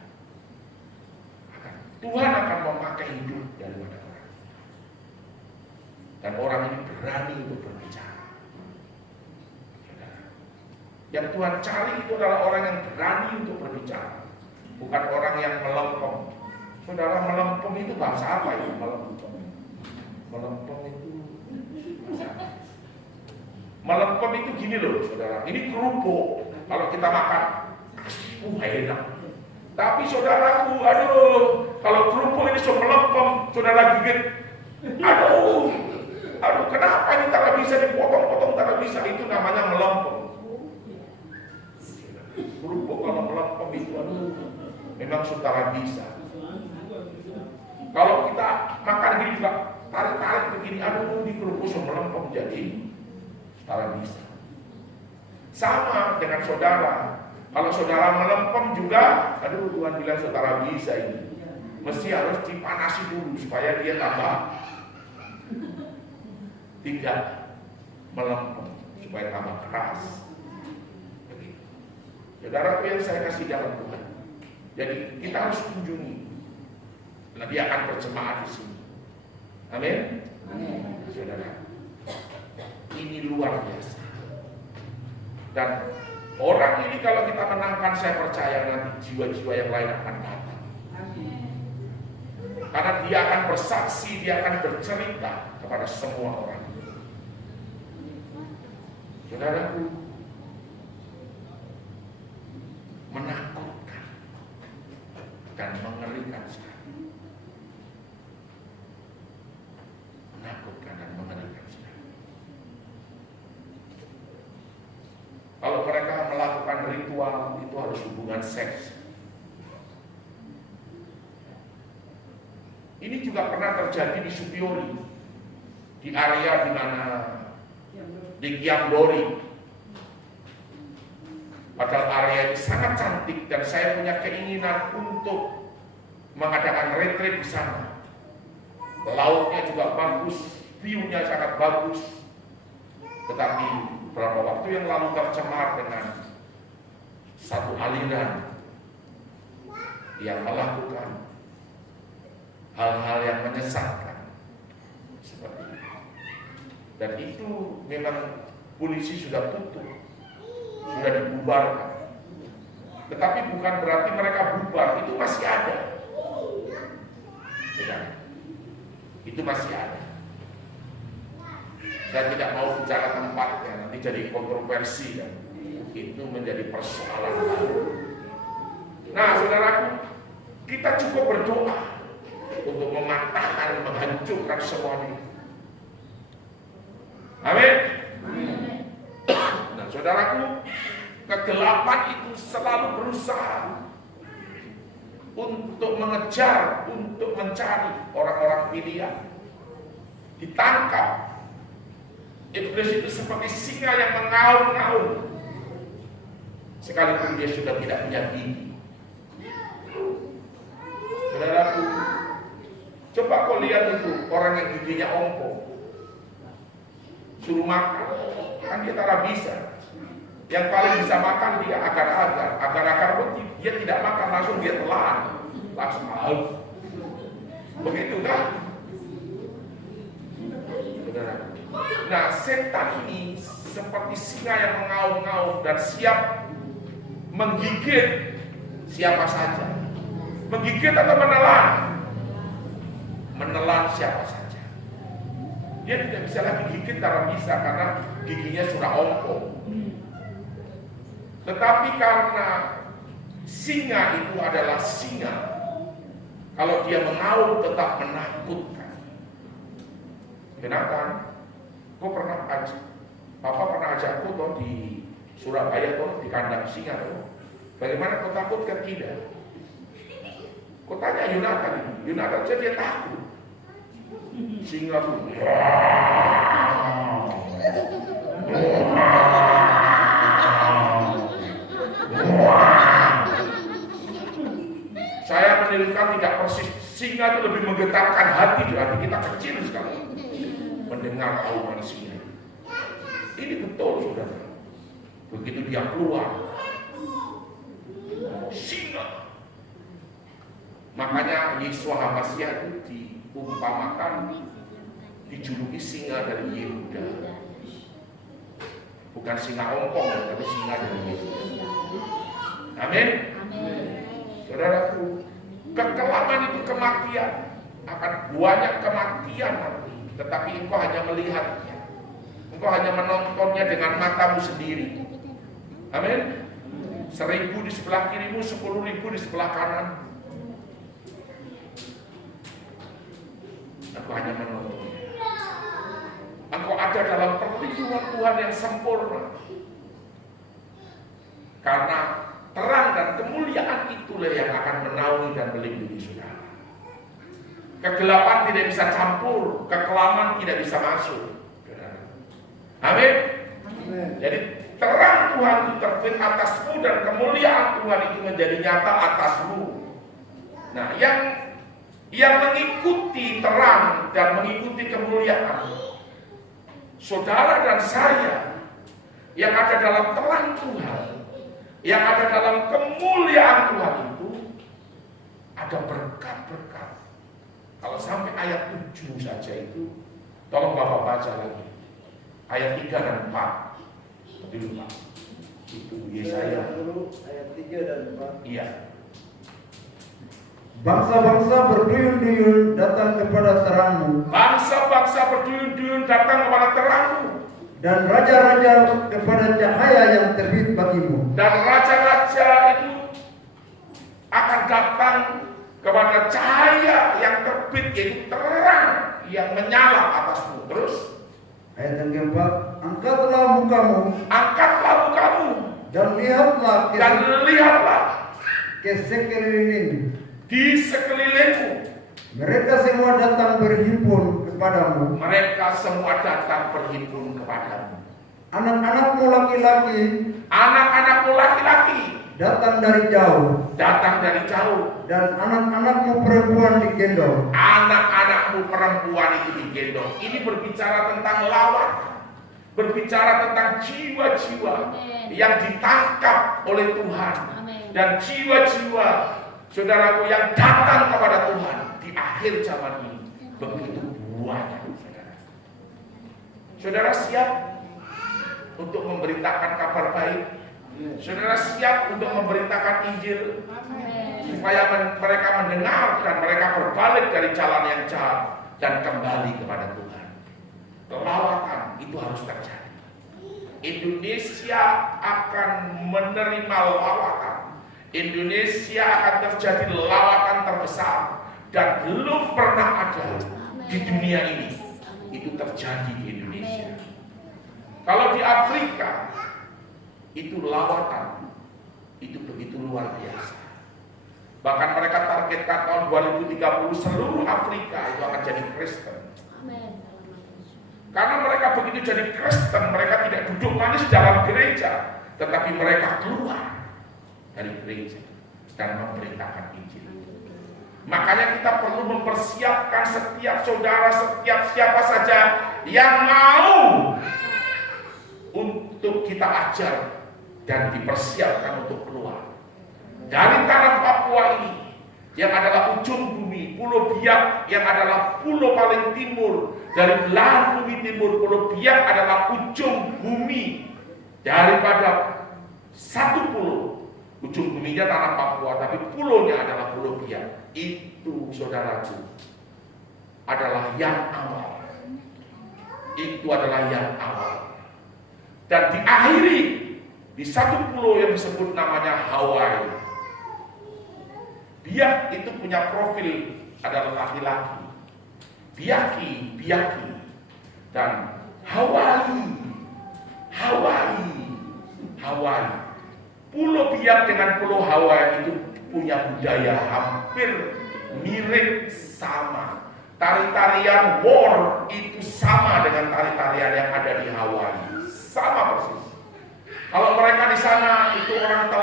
Tuhan akan memakai hidup daripada orang. Dan orang ini berani untuk berbicara. Yang Tuhan cari itu adalah orang yang berani untuk berbicara. Bukan orang yang melempem. Saudara, melempem itu bahasa apa ya? Melempem. Melempem itu bahasa apa? Melempem itu gini loh, saudara. Ini kerupuk. Kalau kita makan, enak. Tapi saudaraku, aduh, kalau kerupuk ini sudah melempem, saudara gigit, aduh, kenapa ini tak bisa dipotong-potong, tak bisa, itu namanya melempem. Kerupuk kalau melempem itu, aduh, memang saudara bisa. Kalau kita makan gini juga tarik-tarik begini, aduh, di kerupuk sudah melempem, jadi saudara bisa. Sama dengan saudara. Kalau saudara melempem juga, aduh, Tuhan bilang saudara bisa ini. Mesti harus dipanasi dulu supaya dia tambah tidak melempem, supaya tambah keras. Begitu. Saudaraku yang saya kasih dalam Tuhan. Jadi kita harus kunjungi. Nanti akan berjemaat di sini. Amin. Saudara, ini luar biasa. Dan orang ini kalau kita menangkan, saya percaya nanti jiwa-jiwa yang lain akan datang. Karena dia akan bersaksi, dia akan bercerita kepada semua orang. Saudaraku, menakutkan dan mengerikan sekali. Menakutkan dan mengerikan sekali. Kalau mereka melakukan ritual, itu harus hubungan seks. Ini juga pernah terjadi di Supiori, di area di mana di Kiamdori. Padahal area ini sangat cantik dan saya punya keinginan untuk mengadakan retreat di sana. Lautnya juga bagus, view-nya sangat bagus. Tetapi beberapa waktu yang lalu tercemar dengan satu aliran yang melakukan hal-hal yang menyesatkan seperti itu. Dan itu memang polisi sudah tutup, sudah dibubarkan. Tetapi bukan berarti mereka bubar, itu masih ada. Itu masih ada. Saya tidak mau bicara tempatnya, nanti jadi kontroversi dan itu menjadi persoalan baru. Nah, saudaraku, kita cukup berdoa untuk mematahkan, menghancurkan semua ini. Amin. Nah, saudaraku, kegelapan itu selalu berusaha untuk mengejar, untuk mencari orang-orang pilihan. Ditangkap. Iblis itu seperti singa yang mengaum-ngaum. sekalipun dia sudah tidak punya gigi. Saudaraku, coba kau lihat itu orang yang giginya ompong, suruh makan, kan dia tak bisa. Yang paling bisa makan dia agar-agar pun dia tidak makan, langsung dia telan, langsung haus. Begitu kan? Saudara. Nah, setan ini seperti singa yang mengaum-ngaum dan siap menggigit siapa saja. Menggigit atau menelan? Menelan siapa saja. Dia tidak bisa lagi gigit, tidak bisa karena giginya sudah ompong. Tetapi karena singa itu adalah singa, kalau dia mengaum tetap menakutkan. Kenapa? Papa pernah ajakku toh di Surabaya toh di kandang singa toh. Bagaimana kau takutkan? Tidak. Kau tanya Yunatan saja dia takut. Singa tuh. Saya menirukan tidak persis. Singa itu lebih menggetarkan hati kita kecil sekali mendengar auman singa. Ini betul, saudara. Begitu dia keluar, singa. Makanya Yesua HaMasiah itu diumpamakan dijuluki singa dari Yehuda. Bukan singa ompong, tapi singa dari Yehuda. Amin. Saudaraku, kekelaman itu kematian, akan banyak kematian nanti. Tetapi engkau hanya melihatnya, engkau hanya menontonnya dengan matamu sendiri. Amin. 1.000 di sebelah kirimu, 10.000 di sebelah kanan. Engkau hanya menontonnya. Engkau ada dalam perlindungan Tuhan yang sempurna. Karena terang dan kemuliaan itulah yang akan menaungi dan melindungi saudara. Kegelapan tidak bisa campur, kekelaman tidak bisa masuk. Amin. Jadi terang Tuhan itu terbit atasmu dan kemuliaan Tuhan itu menjadi nyata atasmu. Nah, yang mengikuti terang dan mengikuti kemuliaan, saudara dan saya yang ada dalam terang Tuhan, yang ada dalam kemuliaan Tuhan itu ada berkat-berkat. Kalau sampai ayat 7 saja itu, tolong Bapak baca lagi. Ayat 3 dan 4. Betul Pak. Itu Yesaya. Ayat 3 dan 4. Iya. Bangsa-bangsa berduyun-duyun datang kepada terangmu. Bangsa-bangsa berduyun-duyun datang kepada terangmu. Dan raja-raja kepada cahaya yang terbit bagimu. Dan raja-raja itu akan datang kepada cahaya yang terbit, yaitu terang yang menyala atasmu. Terus ayat yang keempat, angkatlah mukamu dan lihatlah ke sekeliling. Di sekelilingmu Mereka semua datang berhimpun kepadamu. Anak-anakmu laki-laki datang dari jauh. Dan anak-anakmu perempuan digendong. Ini berbicara tentang lawan, berbicara tentang jiwa-jiwa yang ditangkap oleh Tuhan. Dan jiwa-jiwa saudaraku yang datang kepada Tuhan di akhir zaman ini begitu banyak. Saudara siap untuk memberitakan kabar baik? Saudara siap untuk memberitakan Injil? Supaya mereka mendengar dan mereka berbalik dari jalan yang jahat dan kembali kepada Tuhan. Lawatan itu harus terjadi. Indonesia akan menerima lawatan. Indonesia akan terjadi lawatan terbesar dan belum pernah ada di dunia ini. Itu terjadi di Indonesia. Kalau di Afrika itu lawatan itu begitu luar biasa. Bahkan mereka targetkan tahun 2030 seluruh Afrika itu akan jadi Kristen. Karena mereka begitu jadi Kristen, mereka tidak duduk manis dalam gereja, tetapi mereka keluar dari gereja dan memberitakan Injil. Makanya kita perlu mempersiapkan setiap saudara, setiap siapa saja yang mau untuk kita ajar dan dipersiapkan untuk keluar dari tanah Papua ini yang adalah ujung bumi, Pulau Biak yang adalah pulau paling timur dari belahan bumi timur. Pulau Biak adalah ujung bumi daripada satu pulau. Ujung buminya tanah Papua, tapi pulaunya adalah Pulau Biak. Itu saudaraku adalah yang awal. Itu adalah yang awal. Dan diakhiri di satu pulau yang disebut namanya Hawaii. Biak itu punya profil adalah laki-laki, biaki, dan Hawaii. Pulau Biak dengan Pulau Hawaii itu punya budaya hampir mirip sama. Tari-tarian war itu sama dengan tari-tarian yang ada di Hawaii, sama persis. Kalau mereka di sana itu orang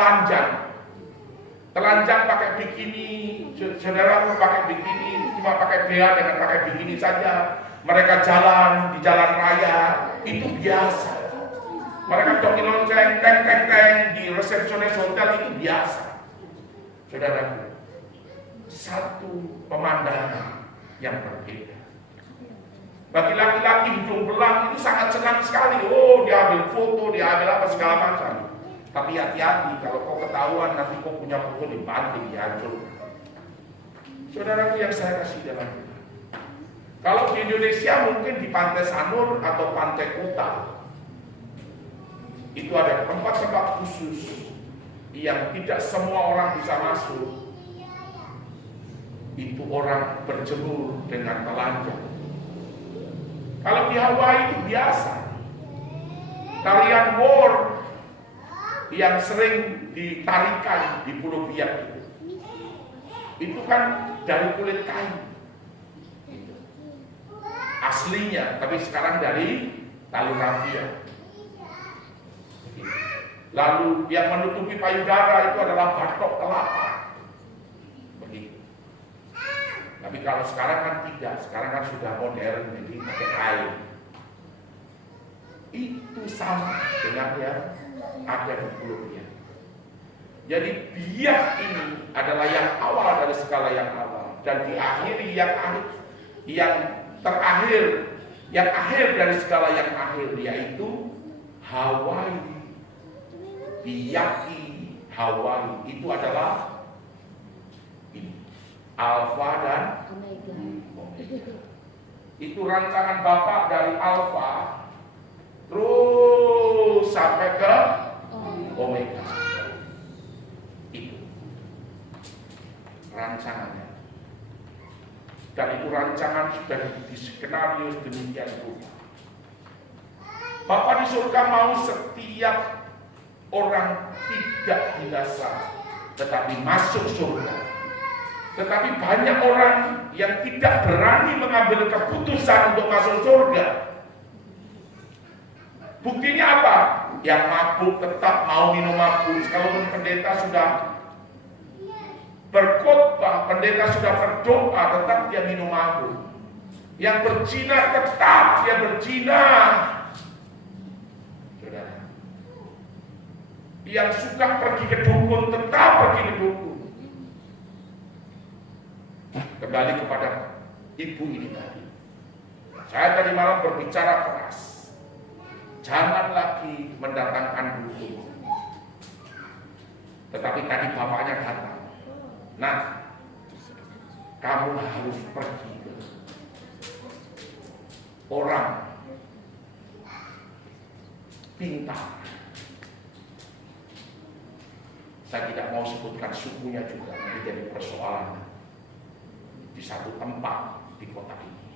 telanjang pakai bikini, saudara pakai bikini, cuma pakai bea dengan pakai bikini saja. Mereka jalan di jalan raya, itu biasa. Mereka joki lonceng, teng di resepsionis hotel, itu biasa. Saudara, satu pemandangan yang berbeda. Bagi laki-laki hidung belang itu sangat senang sekali. Oh, dia ambil foto, dia ambil apa segala macam. Tapi hati-hati, kalau kau ketahuan nanti kau punya foto dibanting, dihancur. Saudaraku yang saya kasih dalam Tuhan, kalau di Indonesia mungkin di Pantai Sanur atau Pantai Kuta itu ada tempat-tempat khusus yang tidak semua orang bisa masuk. Itu orang berjemur dengan telanjang. Kalau di Hawaii itu biasa. Tarian war yang sering ditarikan di Pulau Biak itu kan dari kulit kain aslinya, tapi sekarang dari tali rafia. Lalu yang menutupi payudara itu adalah batok kelapa. Begitu. Tapi kalau sekarang kan tidak, sekarang kan sudah modern, jadi pakai kain. Itu sama dengan yang ada di Pulau Biak. Jadi Biak ini adalah yang awal dari segala yang awal, dan diakhiri yang akhir dari segala yang akhir, yaitu Hawaii. Biaki Hawaii itu adalah ini, Alfa dan Omega. Itu rancangan Bapak dari Alfa terus sampai ke Omega. Itu rancangannya. Dan itu rancangan sudah di skenario demikian rupa. Bapak di surga mau setiap orang tidak binasa tetapi masuk surga. Tetapi banyak orang yang tidak berani mengambil keputusan untuk masuk surga. Buktinya apa? Yang mabuk tetap mau minum mabuk. Kalau pendeta sudah berkhotbah, pendeta sudah berdoa, tetap dia minum mabuk. Yang berzina tetap dia berzina. Yang suka pergi ke dukun tetap pergi ke dukun. Kembali kepada ibu ini tadi. Saya tadi malam berbicara keras. Jangan lagi mendatangkan dukun. Tetapi tadi bapaknya datang. Nah, kamu harus pergi ke orang pintar. Saya tidak mau sebutkan sukunya juga, nanti jadi persoalan di satu tempat di kota ini.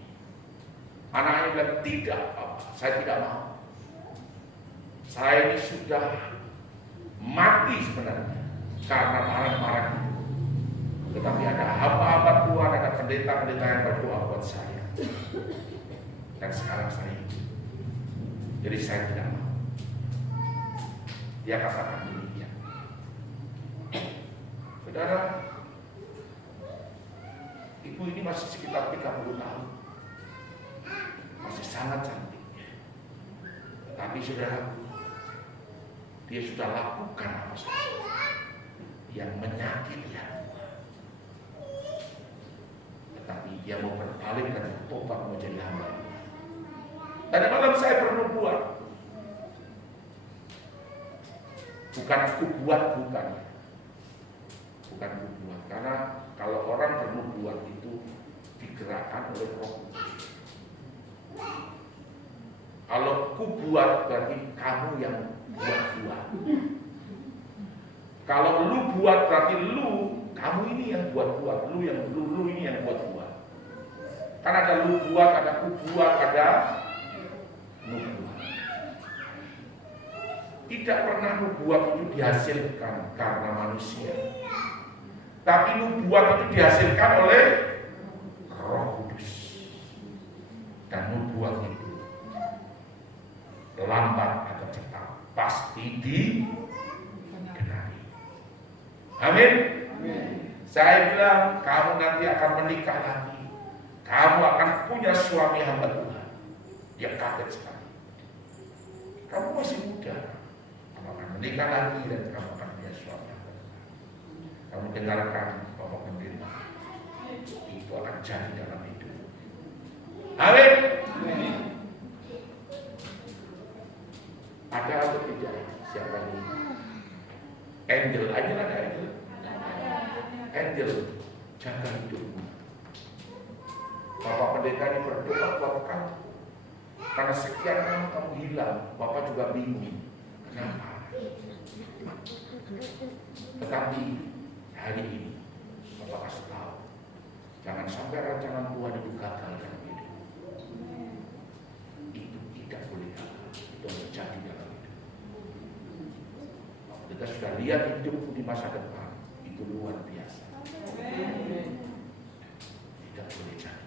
Anaknya bilang, tidak Bapak, saya tidak mau. Saya ini sudah mati sebenarnya karena marah-marah itu. Tetapi ada hamba-hamba Tuhan, ada pendeta-pendeta yang berdoa buat saya. Dan sekarang saya hidup. Jadi saya tidak mau. Dia katakan demikian. Saudara, ibu ini masih sekitar 30 tahun. Masih sangat cantik. Tetapi saudara, dia sudah lakukan apa saja yang menyakiti hati Tuhan. Tetapi dia mau berbalik dan bertobat menjadi hamba. Tadi malam saya bernubuat. Bukan aku buat, bukan. Bukan aku buat. Karena kalau orang bernubuat itu digerakkan oleh Roh Kudus. Kalau ku buat berarti kamu yang buat. Kalau lu buat berarti kamu ini yang buat. Lu ini yang buat. Kan ada lu buat, ada ku buat, ada lu buat. Tidak pernah nubuat itu dihasilkan karena manusia. Tapi nubuat itu dihasilkan oleh Roh Kudus. Dan nubuat itu lambat atau cepat pasti digenapi. Amin. Saya bilang kamu nanti akan menikah lagi. Kamu akan punya suami hamba Tuhan. Dia kaget sekali. Kamu masih muda. Kamu akan menikah lagi dan kamu akan punya suami hamba Tuhan. Kamu dengarkan Bapak Pendeta. Itu akan jadi dalam hidup. Amin. Ada atau tidak? Siapa ini? Angel aja ada angel. Angel jaga hidupmu. Bapak Pendeta ini berdoa buat kamu. Karena sekian lama kamu hilang, Bapak juga bingung. Kenapa? Tetapi hari ini Bapak kasih tahu, jangan sampai rancangan Tuhan itu gagal dalam hidup. Itu tidak boleh gagal. Itu terjadi dalam hidup. Kita sudah lihat hidupmu di masa depan, itu luar biasa. Tidak boleh jadi.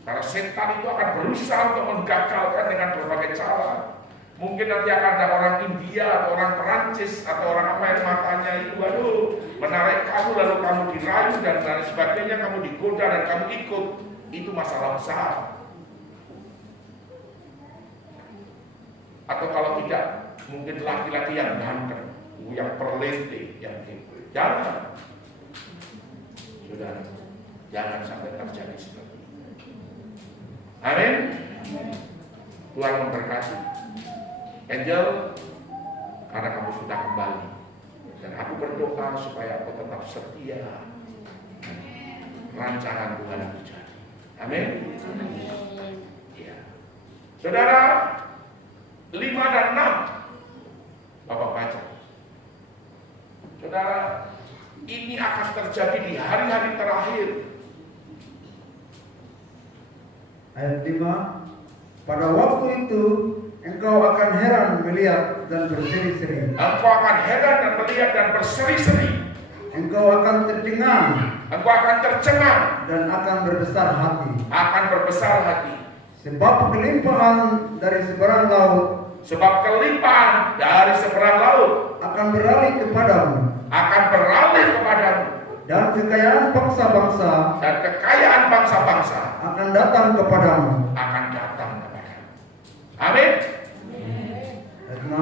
Karena setan itu akan berusaha untuk menggagalkan dengan berbagai cara. Mungkin nanti akan ada orang India atau orang Perancis atau orang apa yang matanya itu menarik kamu lalu kamu dirayu dan lain sebagainya, kamu digoda dan kamu ikut. Itu masalah besar. Atau kalau tidak, mungkin laki-laki yang ganteng, yang perlete, yang gitu. Jangan. Saudara, jangan sampai terjadi seperti itu. Amin. Tuhan memberkati. Angel, karena kamu sudah kembali. Dan aku berdoa supaya aku tetap setia. Rancangan Tuhan itu jadi. Amin. Ya. Saudara, 5 dan 6. Bapak baca. Saudara, ini akan terjadi di hari-hari terakhir. Ayat 5. Pada waktu itu engkau akan heran melihat dan berseri-seri. Engkau akan heran dan melihat dan berseri-seri. Engkau akan tercengang. Engkau akan tercengang Dan akan berbesar hati. Akan berbesar hati. Sebab kelimpahan dari seberang laut. Sebab kelimpahan dari seberang laut Akan beralih kepadamu. akan beralih kepadamu. Dan kekayaan bangsa-bangsa. Dan kekayaan bangsa-bangsa Akan datang kepadamu. akan datang kepadamu. Amin. Ayat 6.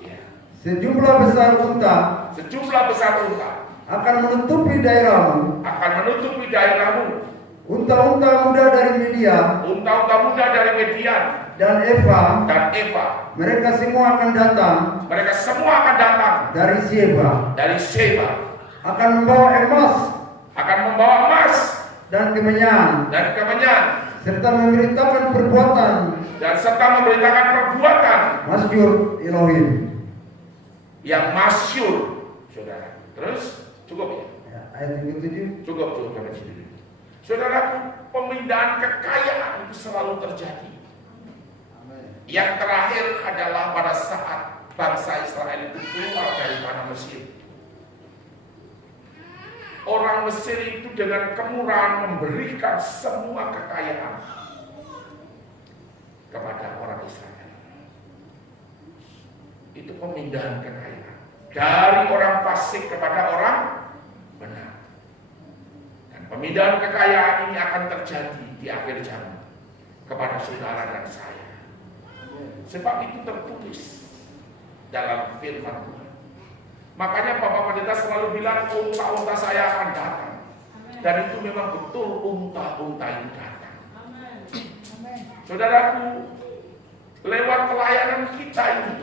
Ya. Sejumlah besar unta Sejumlah besar unta akan menutupi daerahmu. akan menutupi daerahmu. Unta-unta muda dari Media Unta-unta muda dari Median dan Eva, dan Eva. mereka semua akan datang Mereka semua akan datang dari Sheba. dari Sheba. Akan membawa emas Akan membawa emas dan kemenyan, dan kemenyan. serta memberitakan perbuatan Dan serta memberitakan perbuatan masyhur Elohim. yang masyhur. Saudara. Terus cukup ya? Ya, ayat yang ke-7. Cukup sampai sini. Saudara, pemindahan kekayaan itu selalu terjadi. Yang terakhir adalah pada saat bangsa Israel itu keluar dari tanah Mesir. Orang Mesir itu dengan kemurahan memberikan semua kekayaan kepada orang Israel. Itu pemindahan kekayaan. dari orang fasik kepada orang benar. Dan pemindahan kekayaan ini akan terjadi di akhir zaman kepada saudara dan saya. Sebab itu tertulis dalam firman Tuhan. Makanya Bapak Pendeta selalu bilang unta-unta saya akan datang. Dan itu memang betul, unta-unta itu datang. Saudaraku, lewat pelayanan kita ini,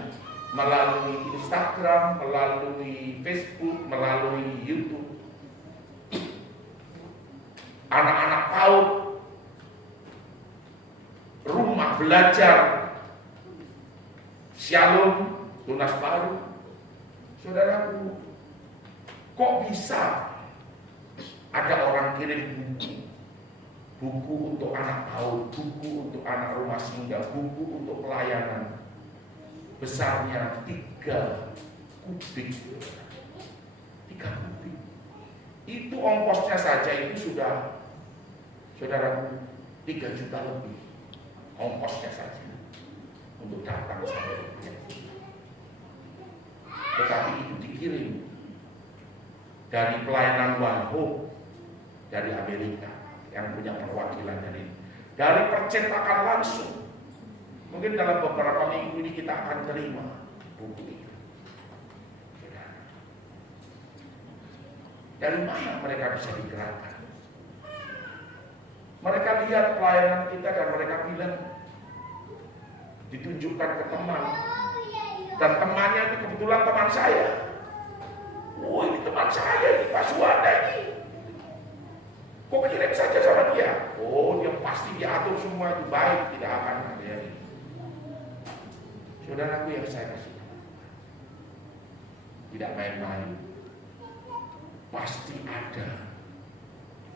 melalui Instagram, melalui Facebook, melalui YouTube, anak-anak PAUD, rumah belajar Shalom, Tunas Baru. Saudaraku, kok bisa ada orang kirim buku untuk anak PAUD, buku untuk anak rumah singgah, buku untuk pelayanan besarnya 3 kubik. 3 kubik. Itu ongkosnya saja itu sudah, saudaraku, 3 juta lebih. Ongkosnya saja untuk datang sampai Rupiah. Tetapi itu dikirim dari pelayanan One Hope dari Amerika yang punya perwakilan dari percetakan langsung. Mungkin dalam beberapa minggu ini kita akan terima buku itu. Dari mana mereka bisa digerakkan? Mereka lihat pelayanan kita dan mereka bilang, ditunjukkan ke teman. Dan temannya itu kebetulan teman saya. Oh, ini teman saya, ini Pak Suwanda ini. Kok kirim saja sama dia? Oh, dia pasti diatur semua itu baik, tidak akan ada yang ini. Saudaraku yang saya kasih, tidak main-main. Pasti ada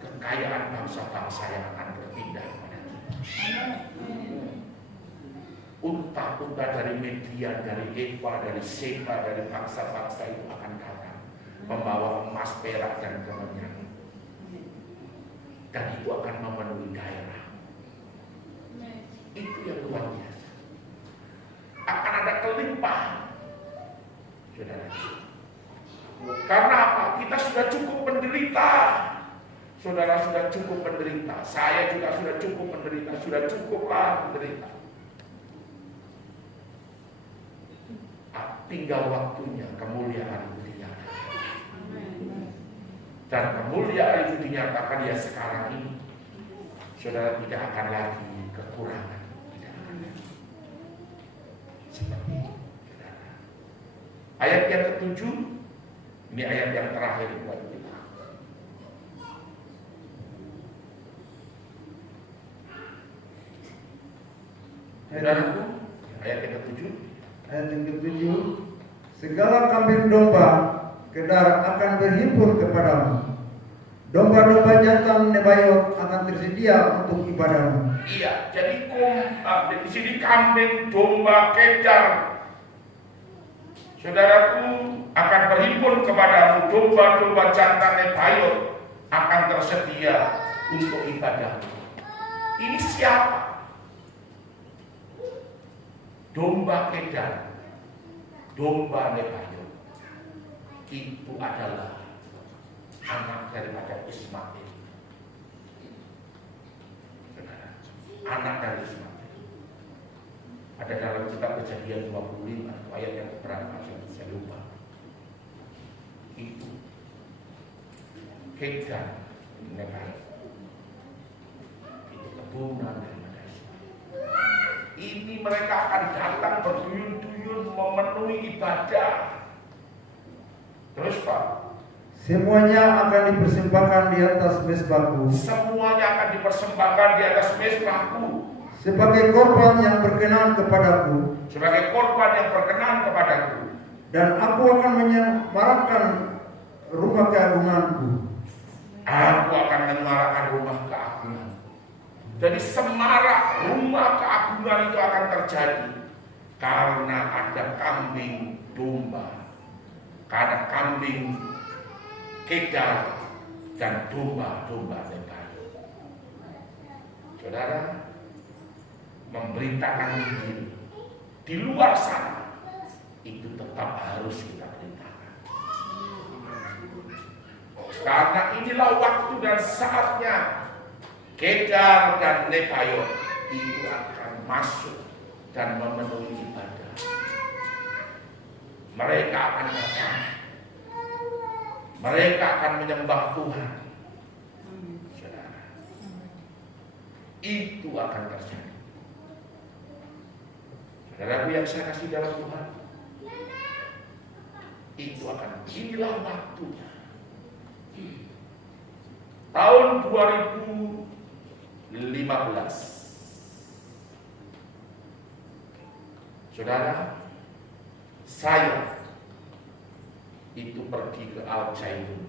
kekayaan bangsa-bangsa yang akan berpindah kepada kita. Unta-unta dari Median, dari Eva, dari Sheba, dari bangsa-bangsa itu akan datang membawa emas, perak, dan kemenyan. Dan itu akan memenuhi daerah. Itu yang luar biasa. Akan ada kelimpahan, saudara. Karena apa? Kita sudah cukup menderita. Saudara sudah cukup menderita. Saya juga sudah cukup menderita. Sudah cukuplah menderita. Tinggal waktunya kemuliaan itu dinyatakan. Dan kemuliaan itu dinyatakan ya sekarang ini. Saudara tidak akan lagi kekurangan. Tidak akan. Seperti itu. Ayat yang ke-7, ini ayat yang terakhir buat kita. Saudaraku, ayat yang ke-7. Ayat yang ke-7, segala kambing domba kedar akan berhimpun kepadamu. Domba-domba jantan Nebayot akan tersedia untuk ibadahmu. Iya, jadi di sini kambing, domba, kedar, saudaraku, akan berhimpun kepadamu. Domba-domba jantan Nebayot akan tersedia untuk ibadahmu. Ini siapa? Domba kedar, domba Nebayot itu adalah anak daripada Ismail. Anak dari Ismail. Ada dalam kitab Kejadian 25 ayat yang keberapa saya lupa. Itu kedar Nebayot. Itu keturunan daripada Ismail. Ini mereka akan datang berduyun-duyun memenuhi ibadah. Terus Pak, semuanya akan dipersembahkan di atas mezbahku. Semuanya akan dipersembahkan di atas mezbahku sebagai korban yang berkenan kepadaku. Sebagai korban yang berkenan kepadaku. Dan aku akan menyemarakkan rumah keagunganku. Aku akan menyemarakkan rumah keagungan. Jadi semarak rumah keagungan itu akan terjadi karena ada kambing domba, karena kambing kedar dan domba-domba Nebayot. Saudara, memberitakan Injil di luar sana itu tetap harus kita beritakan. Karena inilah waktu dan saatnya Kedar dan Nebaioth itu akan masuk dan memenuhi ibadah. Mereka akan datang. Mereka akan menyembah Tuhan. Saudara, itu akan terjadi. Saudaraku yang saya kasih dalam Tuhan, itu akan, inilah waktunya. Tahun 2015, saudara, saya itu pergi ke Al-Zaitun.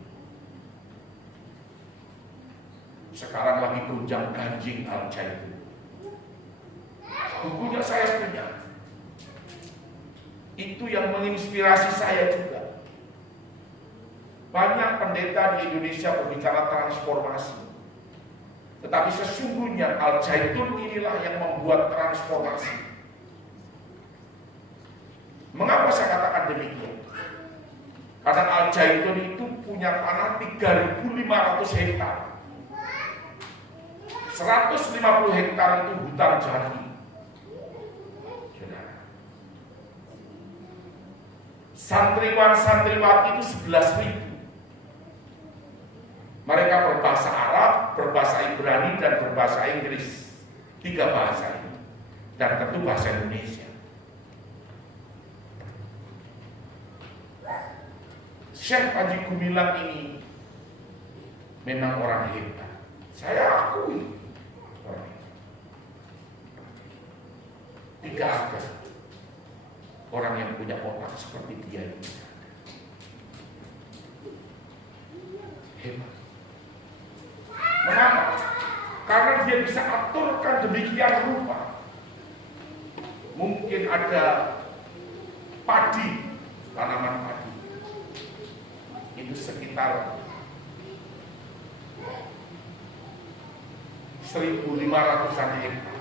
Sekarang lagi gonjang ganjing Al-Zaitun. Bukunya saya punya. Itu yang menginspirasi saya juga. Banyak pendeta di Indonesia berbicara transformasi. Tetapi sesungguhnya Al-Zaitun inilah yang membuat transformasi. Mengapa saya katakan demikian? Karena Al-Zaitun itu punya tanah 3.500 hektar. 150 hektar itu hutan jadi. Santriwan-santriwati itu 11.000. Mereka berbahasa Arab, berbahasa Ibrani, dan berbahasa Inggris. 3 bahasa ini. Dan tentu bahasa Indonesia. Syekh Panji Gumilang ini memang orang hebat. Saya akui orang hebat. Tidak ada orang yang punya otak seperti dia ini. Hebat. Mengapa? Karena dia bisa aturkan demikian rupa. Mungkin ada padi, tanaman padi. Itu sekitar 1.500-an hektar.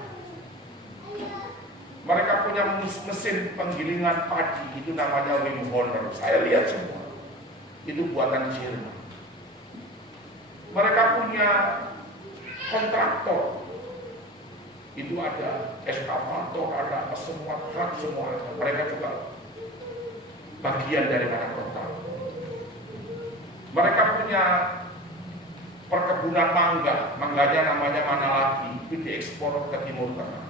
Mereka punya mesin penggilingan padi, itu namanya Wim Hofer. Saya lihat semua. Itu buatan Jerman. Mereka punya kontraktor. Itu ada eskavator, ada semua truk, semua. Mereka juga bagian daripada kontraktor. Mereka punya perkebunan mangga. Mangganya namanya mana lagi, itu diekspor ke Timur Tengah.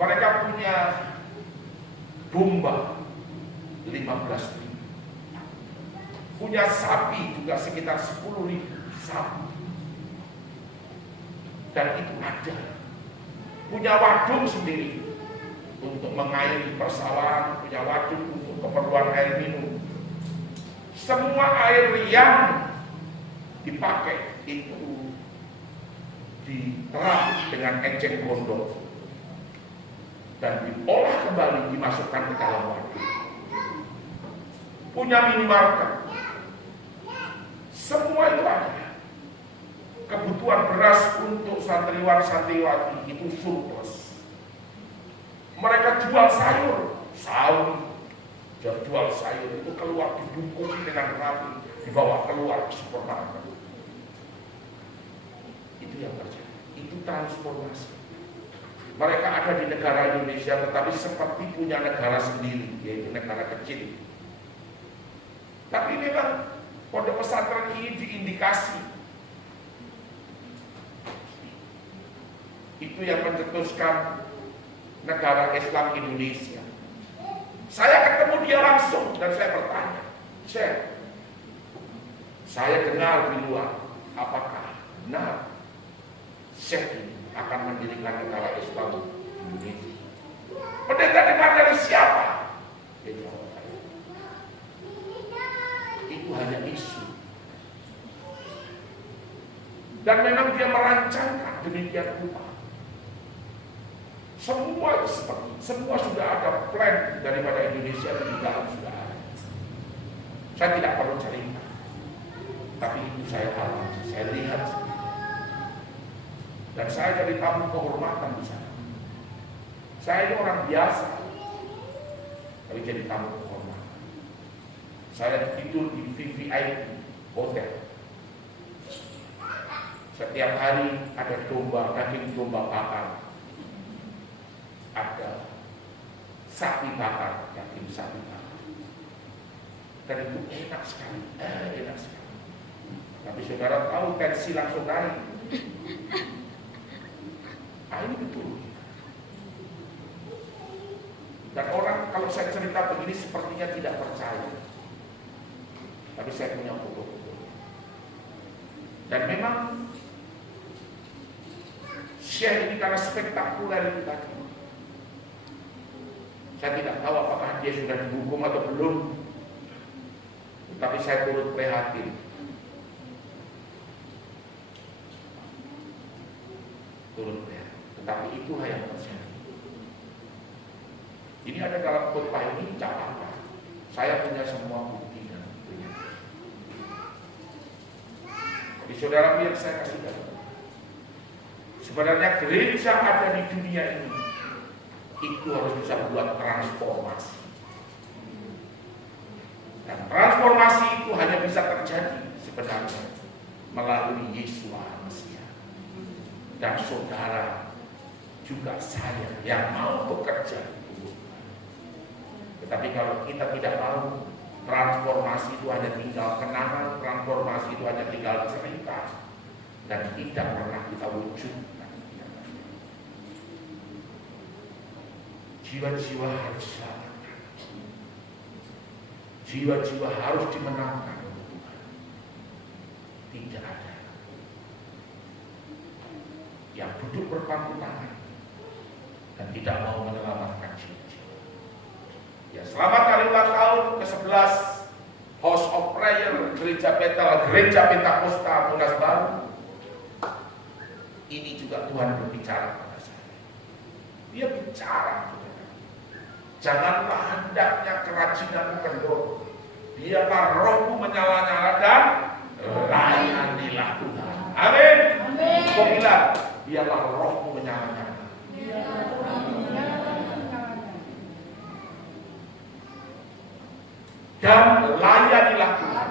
Mereka punya domba 15.000. Punya sapi juga sekitar 10.000 sapi. Dan itu ada. Punya waduk sendiri untuk mengairi persawahan, punya waduk untuk keperluan air minum. Semua air yang dipakai itu diterap dengan eceng gondok dan diolah kembali, dimasukkan ke dalam waduk. Punya minimarket. Semua itu ada. Kebutuhan beras untuk santriwan-santriwati itu surplus. Mereka jual sayur, jual sayur itu keluar dibungkus dengan rapi, dibawa keluar ke supermarket. Itu yang terjadi. Itu transformasi. Mereka ada di negara Indonesia, tetapi seperti punya negara sendiri, yaitu negara kecil. Tapi memang pondok pesantren ini diindikasi. Itu yang mencetuskan negara Islam Indonesia. Saya ketemu dia langsung dan saya bertanya, Syekh, saya dengar di luar, apakah benar Syekh ini akan mendirikan negara Islam Indonesia? Pendeta dengar dari siapa? Dia jawab saya, itu hanya isu. Dan memang dia merancangkan demikian rupa. Semua itu seperti, semua sudah ada plan daripada Indonesia di dalam sudah ada. Saya tidak perlu cerita, tapi itu saya alami, saya lihat. Dan saya jadi tamu kehormatan di sana. Saya ini orang biasa, tapi jadi tamu kehormatan. Saya tidur di VVIP hotel. Setiap hari ada domba, daging domba bakar, ada sapi bakar, daging sapi bakar. Dan itu enak sekali, enak sekali. Tapi saudara tahu tensi langsung naik. Ini betul. Dan orang kalau saya cerita begini sepertinya tidak percaya. Tapi saya punya foto-foto. Dan memang share ini karena spektakuler itu tadi. Saya tidak tahu apakah dia sudah dihukum atau belum. Tapi saya turut prihatin. Turut prihatin. Tetapi itulah yang terjadi. Ini ada dalam khotbah ini, tidak apa-apa. Saya punya semua bukti dan buktinya. Jadi saudara biar saya kasih tahu. Sebenarnya gereja ada di dunia ini, itu harus bisa buat transformasi. Dan transformasi itu hanya bisa terjadi sebenarnya melalui Yesus Manusia. Dan saudara juga saya yang mau bekerja. Tetapi kalau kita tidak mau, transformasi itu hanya tinggal kenangan, transformasi itu hanya tinggal cerita, dan tidak pernah kita wujudkan. Jiwa-jiwa harus selamatkan, jiwa-jiwa harus dimenangkan. Tidak ada yang duduk berpangku tangan dan tidak mau menyelamatkan jiwa-jiwa. Ya, selamat hari ulang tahun ke-11 House of Prayer Gereja Betel, Gereja Pentakosta Tunas Baru. Ini juga Tuhan berbicara kepada saya. Dia bicara, janganlah hendaknya kerajinanmu kendor, biarlah rohmu menyala-nyala dan layanilah Tuhan. Amin. Kau bilang, biarlah rohmu menyala-nyala. Dan layanilah Tuhan.